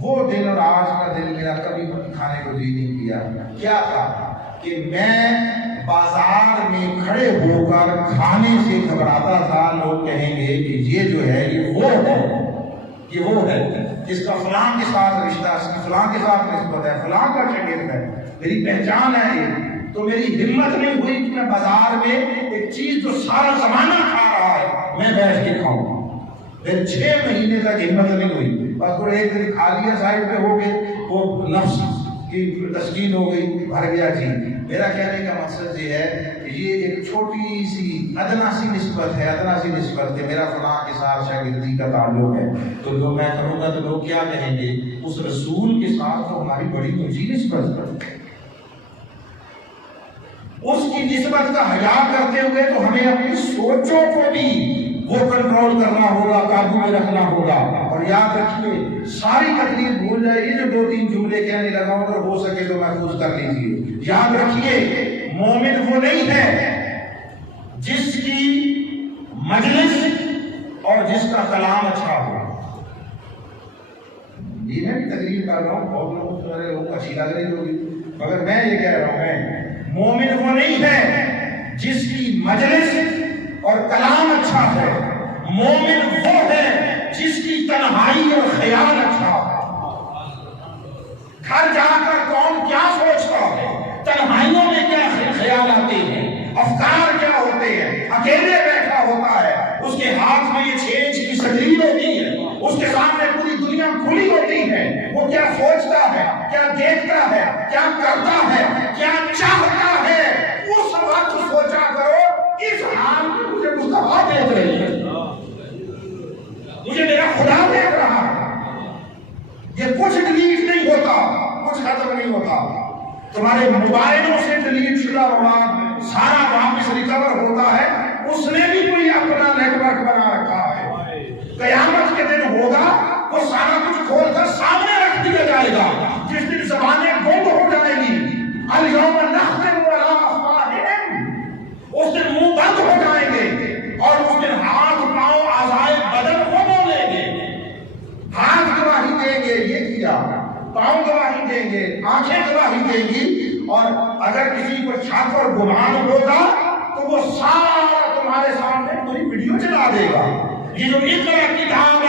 وہ دن اور آج کا دن میرا کبھی کھانے کو جی نہیں کیا۔ کیا تھا کہ میں بازار میں کھڑے ہو کر کھانے سے گھبراتا تھا، لوگ کہیں گے کہ یہ جو ہے یہ وہ ہے، یہ وہ ہے، اس کا فلاں کے ساتھ رشتہ، اس کی فلاں کے ساتھ نسبت ہے، فلاں کا شاگرد ہے، میری پہچان ہے یہ۔ تو میری ہمت نہیں ہوئی کہ میں بازار میں ایک چیز جو سارا زمانہ کھا رہا ہے میں بیٹھ کے کھاؤں۔ پھر 6 مہینے تک ہمت نہیں ہوئی، بس وہ ایک دن کھا لیا، سائڈ پہ ہو گئے، وہ نفس کی تسکین ہو گئی، بھر گیا جی۔ میرا کہنے کا مقصد یہ ہے کہ یہ ایک چھوٹی سی ادنا سی نسبت ہے، ادنا سی نسبت کہ میرا فلاں کے ساتھ شاگردی کا تعلق ہے، تو جو میں کروں گا تو لوگ کیا کہیں گے؟ اس رسول کے ساتھ تو ہماری بڑی اونچی نسبت ہے۔ اس کی نسبت کا حیا کرتے ہوئے تو ہمیں اپنی سوچوں کو بھی وہ کنٹرول کرنا ہوگا، قابو میں رکھنا ہوگا۔ اور یاد رکھیے، ساری تکلیف بھول جائے، یہ جو 2-3 جملے کہنے لگا ہوں، اگر ہو سکے تو محفوظ کر لیجیے۔ یاد رکھیے، مومن وہ نہیں ہے جس کی مجلس اور جس کا کلام اچھا ہو۔ یہ میں بھی تقریر کر رہا ہوں، بہت لوگ اچھی لگ رہی ہوگی، مگر میں یہ کہہ رہا ہوں، میں مومن وہ نہیں ہے جس کی مجلس اور کلام اچھا ہے، مومن وہ ہے جس کی تنہائی اور خیال اچھا ہے۔ گھر جا کر کون کیا سوچ اکیلے بیٹھا ہوتا ہے، اس کے ہاتھ میں یہ 6 انچ کی سکرین ہوتی ہے، اس کے سامنے پوری دنیا کھلی ہوتی ہے، وہ کیا سوچتا ہے، کیا دیکھتا ہے، کیا کرتا ہے، کیا چاہتا ہے، اس وقت سوچا کرو اس حال میں مجھے مصطفیٰ دیکھ رہی ہے، مجھے میرا خدا دیکھ رہا ہے۔ یہ کچھ ڈیلیٹ نہیں ہوتا، کچھ ختم نہیں ہوتا، تمہارے موبائلوں سے ڈیلیٹ شدہ مواد سارا واپس ریکور ہوتا ہے، اس نے بھی کوئی اپنا نیٹ ورک بنا رکھا ہے۔ قیامت کے دن ہوگا، وہ سارا کچھ کھول کر سامنے رکھ دیا جائے گا، جس دن زبانیں گم ہو جائیں گی۔ الیوم نختم علی افواہہم، اس دن منہ بند ہو جائیں گے، اور اس دن ہاتھ پاؤں اعضائے بدن کو بولیں گے۔ ہاتھ گواہی دیں گے یہ کیا، پاؤں گواہی دیں گے، آنکھیں گواہی دیں گی، اور اگر کسی کو چھت پر گمان ہوگا تو وہ سارا تمہارے سامنے پوری ویڈیو چلا دے گا۔ یہ جو اقرا کتاب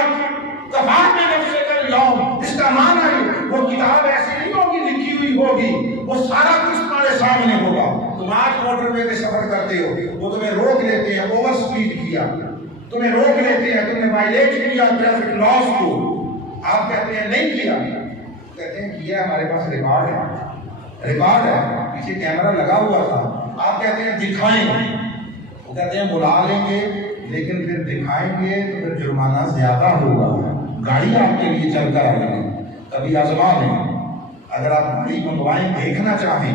کفا بنفسک الیوم، اس کا معنی ہے وہ کتاب ایسی نہیں ہوگی لکھی ہوئی ہوگی، وہ سارا کچھ تمہارے سامنے ہوگا۔ تم آج موٹر وے میں سفر کرتے ہو، وہ تمہیں روک لیتے ہیں، اوور سپیڈ کیا، تمہیں روک لیتے ہیں، تم نے وائلیٹ کیا ٹریفک لاس کو، آپ کہتے ہیں نہیں کیا، کہتے ہیں کیا، ہمارے پاس ریکارڈ ہے، ریکارڈ ہے، پیچھے کیمرہ لگا ہوا تھا، آپ کہتے ہیں دکھائیں، وہ کہتے ہیں بلا لیں گے، لیکن پھر دکھائیں گے تو پھر جرمانہ زیادہ ہوگا، گاڑی آپ کے لیے چل کر آئے گی، کبھی آزما لیں، اگر آپ گاڑی منگوائیں دیکھنا چاہیں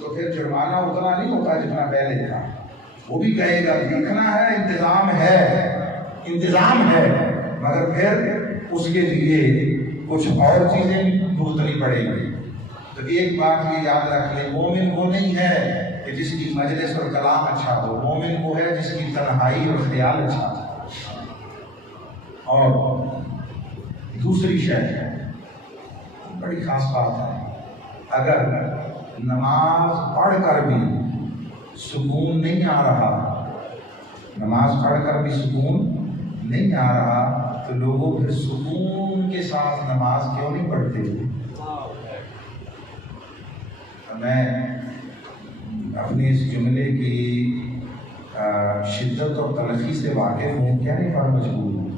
تو پھر جرمانہ اتنا نہیں ہوتا جتنا پہلے تھا، وہ بھی کہے گا دیکھنا ہے، انتظام ہے، انتظام ہے، مگر پھر اس کے لیے کچھ اور چیزیں بھگتنی پڑے گی۔ تو ایک بات یہ یاد رکھ لیں، مومن وہ نہیں ہے کہ جس کی مجلس اور کلام اچھا ہو، مومن وہ ہے جس کی تنہائی اور خیال اچھا ہو۔ اور دوسری شے بڑی خاص بات ہے، اگر نماز پڑھ کر بھی سکون نہیں آ رہا، نماز پڑھ کر بھی سکون نہیں آ رہا، تو لوگوں پھر سکون کے ساتھ نماز کیوں نہیں پڑھتے؟ میں اپنی اس جملے کی شدت اور تلخی سے واقف ہوں، کہنے پر مجبور ہوں۔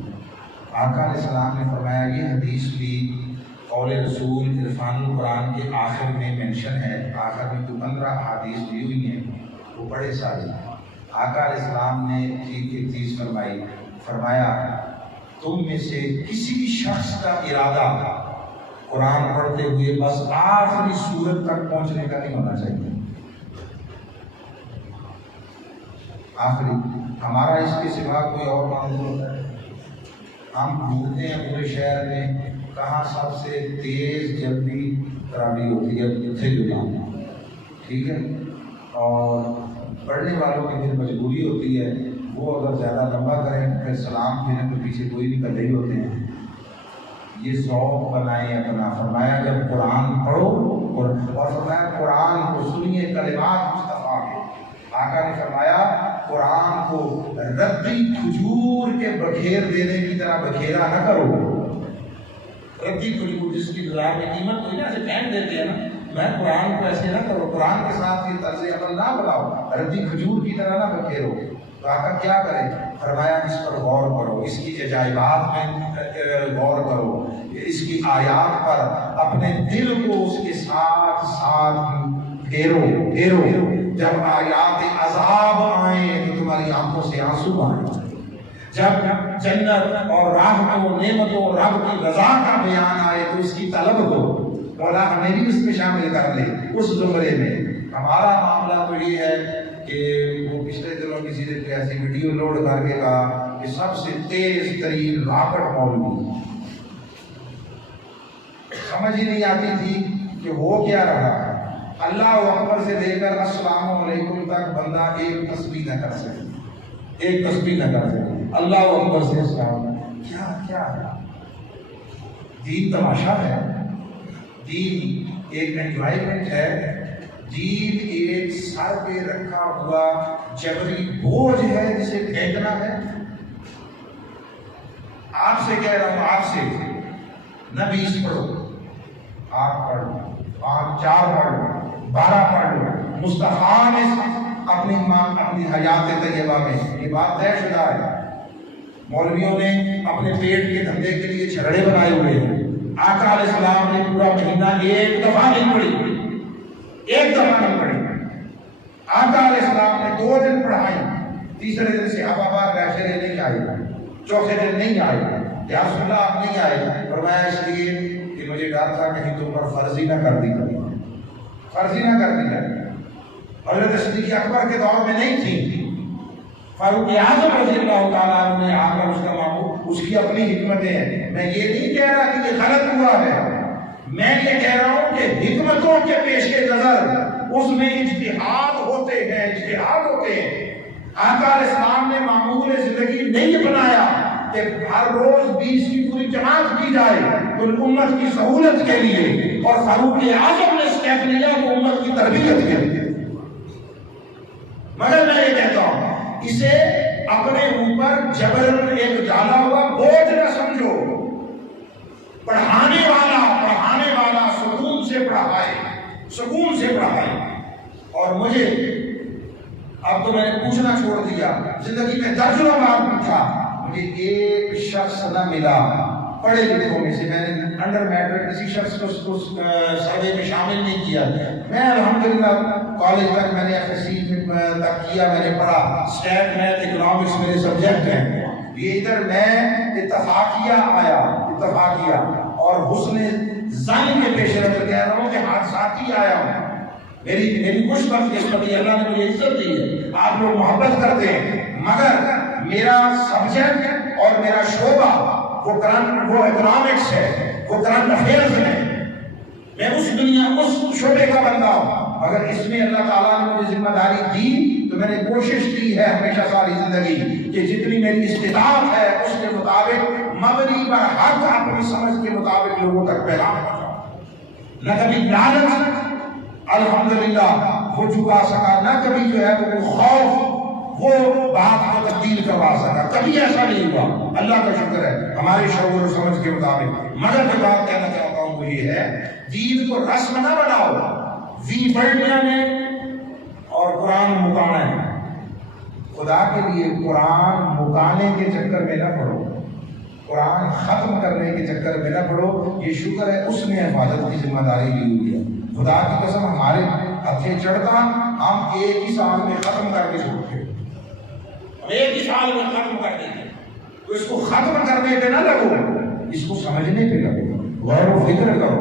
آقا علیہ السلام نے فرمایا، یہ حدیث بھی قول رسول عرفان القرآن کے آخر میں منشن ہے، آخر میں جو 15 احادیث دی ہوئی ہیں وہ بڑے سارے ہیں۔ آقا علیہ السلام نے ایک چیز فرمایا تم میں سے کسی بھی شخص کا ارادہ قرآن پڑھتے ہوئے بس آخری سورت تک پہنچنے کا نہیں ہونا چاہیے، آخری، ہمارا اس کے سوا کوئی اور معمول ہوتا ہے، ہم ڈھونڈتے ہیں پورے شہر میں کہاں سب سے تیز جلدی تراویح ہوتی ہے، اتنے جو جانا، ٹھیک ہے، اور پڑھنے والوں کی پھر مجبوری ہوتی ہے، وہ اگر زیادہ لمبا کریں پھر سلام پھریں تو پیچھے کوئی نہیں کر رہی ہوتے ہیں۔ یہ ذوق بنائیں اپنا، فرمایا جب قرآن پڑھو، اور فرمایا قرآن کو سنیے، کلمات مصطفیٰ کے، آقا نے فرمایا قرآن کو ردی کھجور کے بکھیر دینے کی طرح بکھیرا نہ کرو۔ ردی کھجور جس کی بازار میں قیمت کوئی نہ ایسے پھینک دیتے ہیں نا، میں قرآن کو ایسے نہ کرو، قرآن کے ساتھ یہ طرز عمل نہ بلاؤ، ردی کھجور کی طرح نہ بکھیرو۔ تو آقا کیا کرے؟ فرمایا اس پر غور کرو، اس کی عجائبات میں غور کرو، اس کی آیات پر اپنے دل کو اس کے ساتھ ساتھ پھیرو، جب آیات عذاب آئیں تو تمہاری آنکھوں سے آنسو آئیں، جب جنت اور راحت و نعمت و رب کی رضا کا بیان آئے تو اس کی طلب ہو، مولا ہمیں بھی اس میں شامل کر لے اس زمرے میں۔ ہمارا معاملہ تو یہ ہے کہ وہ پچھلے دنوں کسی نے ایسی ویڈیو لوڈ کر کے کہا کہ سب سے تیز ترین راکٹ مولوی، سمجھ ہی نہیں آتی تھی کہ وہ کیا رہا ہے، اللہ اکبر سے لے کر السلام علیکم تک بندہ ایک تسبیح نہ کر سکے، ایک تسبیح نہ کر سکے، اللہ اکبر سے السلام، کیا ہے؟ دین تماشا ہے، دین ایک انجوائمنٹ ہے، دین ایک سر پہ رکھا ہوا جبری بوجھ ہے جسے پھینکنا ہے۔ آپ سے کہہ رہا ہوں، آپ سے نہ 20 پڑھو، آپ پڑھ لو، 5 4 پڑھ لو، 12 پڑھ لو، مصطفیٰ نے اپنی حیات طیبہ میں یہ بات طے شدہ ہے۔ مولویوں نے اپنے پیٹ کے دھندے کے لیے جھگڑے بنائے ہوئے ہیں۔ آقا علیہ السلام نے پورا مہینہ ایک دفعہ نہیں پڑھی، ایک دفعہ نہیں پڑھی۔ آقا علیہ السلام نے 2 دن پڑھائی، تیسرے دن صحابہ بار بیٹھے رہے، نہیں آئے، چوتھے دن نہیں آئے، یا رسول اللہ آپ نہیں آئے، فرمایا اس لیے کہ مجھے ڈر تھا کہیں تم پر فرضی نہ کر دی جائے، فرضی نہ کر دی جائے۔ حضرت صدیق اکبر کے دور میں نہیں تھی، فاروق اعظم رضی اللہ تعالیٰ عنہ نے آ کر اس کا معمول، اس کی اپنی حکمتیں ہیں۔ میں یہ نہیں کہہ رہا کہ یہ غلط ہوا ہے، میں یہ کہہ رہا ہوں کہ حکمتوں کے پیش نظر اس میں اجتہاد ہوتے ہیں، اجتہاد ہوتے ہیں۔ آقا علیہ السلام نے معمول زندگی نہیں بنایا کہ ہر روز 20 کی پوری جماعت کی جائے تو امت کی سہولت کے لیے، اور فاروق اعظم نے اسٹیپ لیا تو امت کی تربیت کے لیے۔ مگر میں یہ کہتا ہوں اسے اپنے اوپر جبرن ایک ڈالا ہوا بوجھ نہ سمجھو۔ پڑھانے والا سکون سے پڑھائے، سکون سے پڑھائے۔ اور مجھے اب تو میں نے پوچھنا چھوڑ دیا، زندگی میں درجنوں بار پوچھا، مجھے ایک شخص نہ ملا پڑھے لکھوں میں سے، میں نے انڈر میٹرک کسی شخص کو اس سروے میں شامل نہیں کیا۔ میں الحمدللہ کالج تک میں نے FSC تک کیا، میں نے پڑھا، اسٹیٹ میتھ اکنامکس میرے سبجیکٹ ہیں۔ یہ ادھر میں اتفاقیہ آیا، اتفاقیہ اور حسن ظن کے پیش نظر کہہ رہا ہوں کہ حادثاتی آیا ہوں۔ میری خوش قسمتی، اللہ نے مجھے عزت دی ہے، آپ لوگ محبت کرتے ہیں، مگر میرا سبجیکٹ اور میرا شعبہ وہ اکنامکس ہے، وہ کرنٹ افیئرز ہے۔ میں اس شعبے کا بندہ ہوں۔ اگر اس میں اللہ تعالیٰ نے مجھے ذمہ داری دی تو میں نے کوشش کی ہے ہمیشہ ساری زندگی کہ جتنی میری استطاعت ہے اس کے مطابق مبنی بر حق اپنی سمجھ کے مطابق لوگوں تک پیغام پہنچاؤں۔ نہ کبھی لالچ الحمدللہ وہ جھکا سکا، نہ کبھی جو ہے وہ خوف وہ بات کو تبدیل کروا سکا، کبھی ایسا نہیں ہوا۔ اللہ کا شکر ہے ہمارے شعور و سمجھ کے مطابق۔ مگر جو بات کہنا چاہتا ہوں وہ یہ ہے، دین کو رسم نہ بناؤ، وی پڑھنا ہے اور قرآن مکانا ہے۔ خدا کے لیے قرآن مکانے کے چکر میں نہ پڑھو، قرآن ختم کرنے کے چکر میں نہ پڑھو۔ یہ شکر ہے اس نے حفاظت کی ذمہ داری لی ہوئی ہے۔ خدا کی قسم ہمارے ہتھے چڑھتا ہم ایک ہی سال میں ختم کر کے چھوڑتے، ایک ہی سال میں ختم کر دیں گے، تو اس کو ختم کرنے پہ نہ لگو، اس کو سمجھنے پہ لگو، غور و فکر کرو۔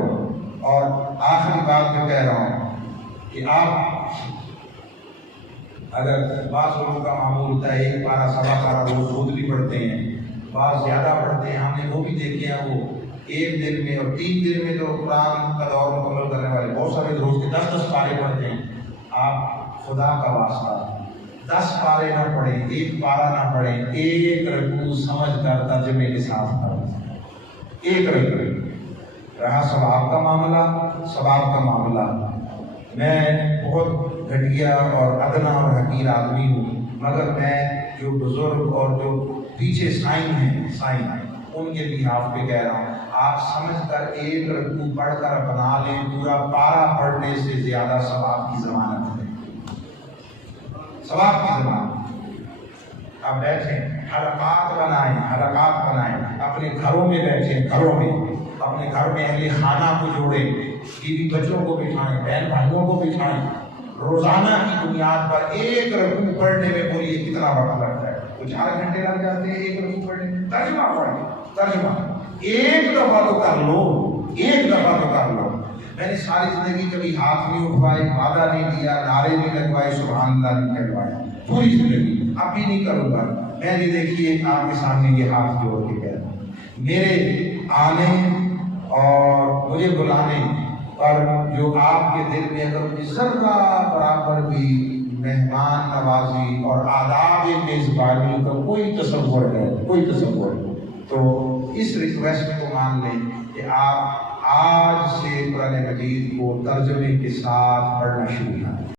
اور آخری بات جو کہہ رہا ہوں کہ آپ اگر بعض لوگوں کا معمول ہوتا ہے 1 پارہ 1.25 پارہ روز خود بھی پڑھتے ہیں، بعض زیادہ پڑھتے ہیں، ہم نے وہ بھی دیکھے ہیں، وہ 1 دن میں اور 3 دن میں تو قرآن کا دور مکمل کرنے والے بہت سارے روز کے 10 پارے پڑھتے ہیں۔ آپ خدا کا واسطہ 10 پارے نہ پڑھیں، 1 پارہ نہ پڑھیں، 1 رکوع سمجھ کر ترجمے کے ساتھ پڑھیں، 1 رکوع۔ رہا ثواب کا معاملہ، میں بہت گھٹیا اور ادنا اور حقیر آدمی ہوں، مگر میں جو بزرگ اور جو پیچھے سائن ہیں ان کے بھی ہاتھ پہ کہہ رہا ہوں، آپ سمجھ کر 1 رکوع پڑھ کر بنا لیں، پورا پارہ پڑھنے سے زیادہ ثواب کی ضمانت ہے، ثواب کی ضمانت۔ آپ بیٹھیں، حلقات بنائیں، اپنے گھروں میں بیٹھیں، اپنے گھر میں اہل خانہ کو جوڑیں، بیوی بچوں کو بٹھائیں، بہن بھائیوں کو بٹھائیں، روزانہ کی بنیاد پر 1 رکوع پڑھنے میں بولیے کتنا وقت لگتا ہے؟ کچھ 4 گھنٹے لگ جاتے ہیں 1 رکوع پڑھنے میں۔ ترجمہ پڑھیں، 1 دفعہ تو کر لو، 1 دفعہ تو کر لو۔ میں نے ساری زندگی کبھی ہاتھ نہیں اٹھوائے، وعدہ نہیں دیا، نعرے نہیں لگوائے، سبحان اللہ نہیں کہلوائے، پوری زندگی اب بھی نہیں کروں گا۔ میں نے دیکھیے آپ کے سامنے یہ ہاتھ جوڑ کے کہہ رہا ہوں، میرے آنے اور مجھے بلانے پر جو آپ کے دل میں اگر ذرہ برابر بھی مہمان نوازی اور آداب میزبانی کا کوئی تصور ہے تو اس ریکویسٹ کو مان لیں کہ آپ آج سے قرآن مجید کو ترجمے کے ساتھ پڑھنا شروع کریں۔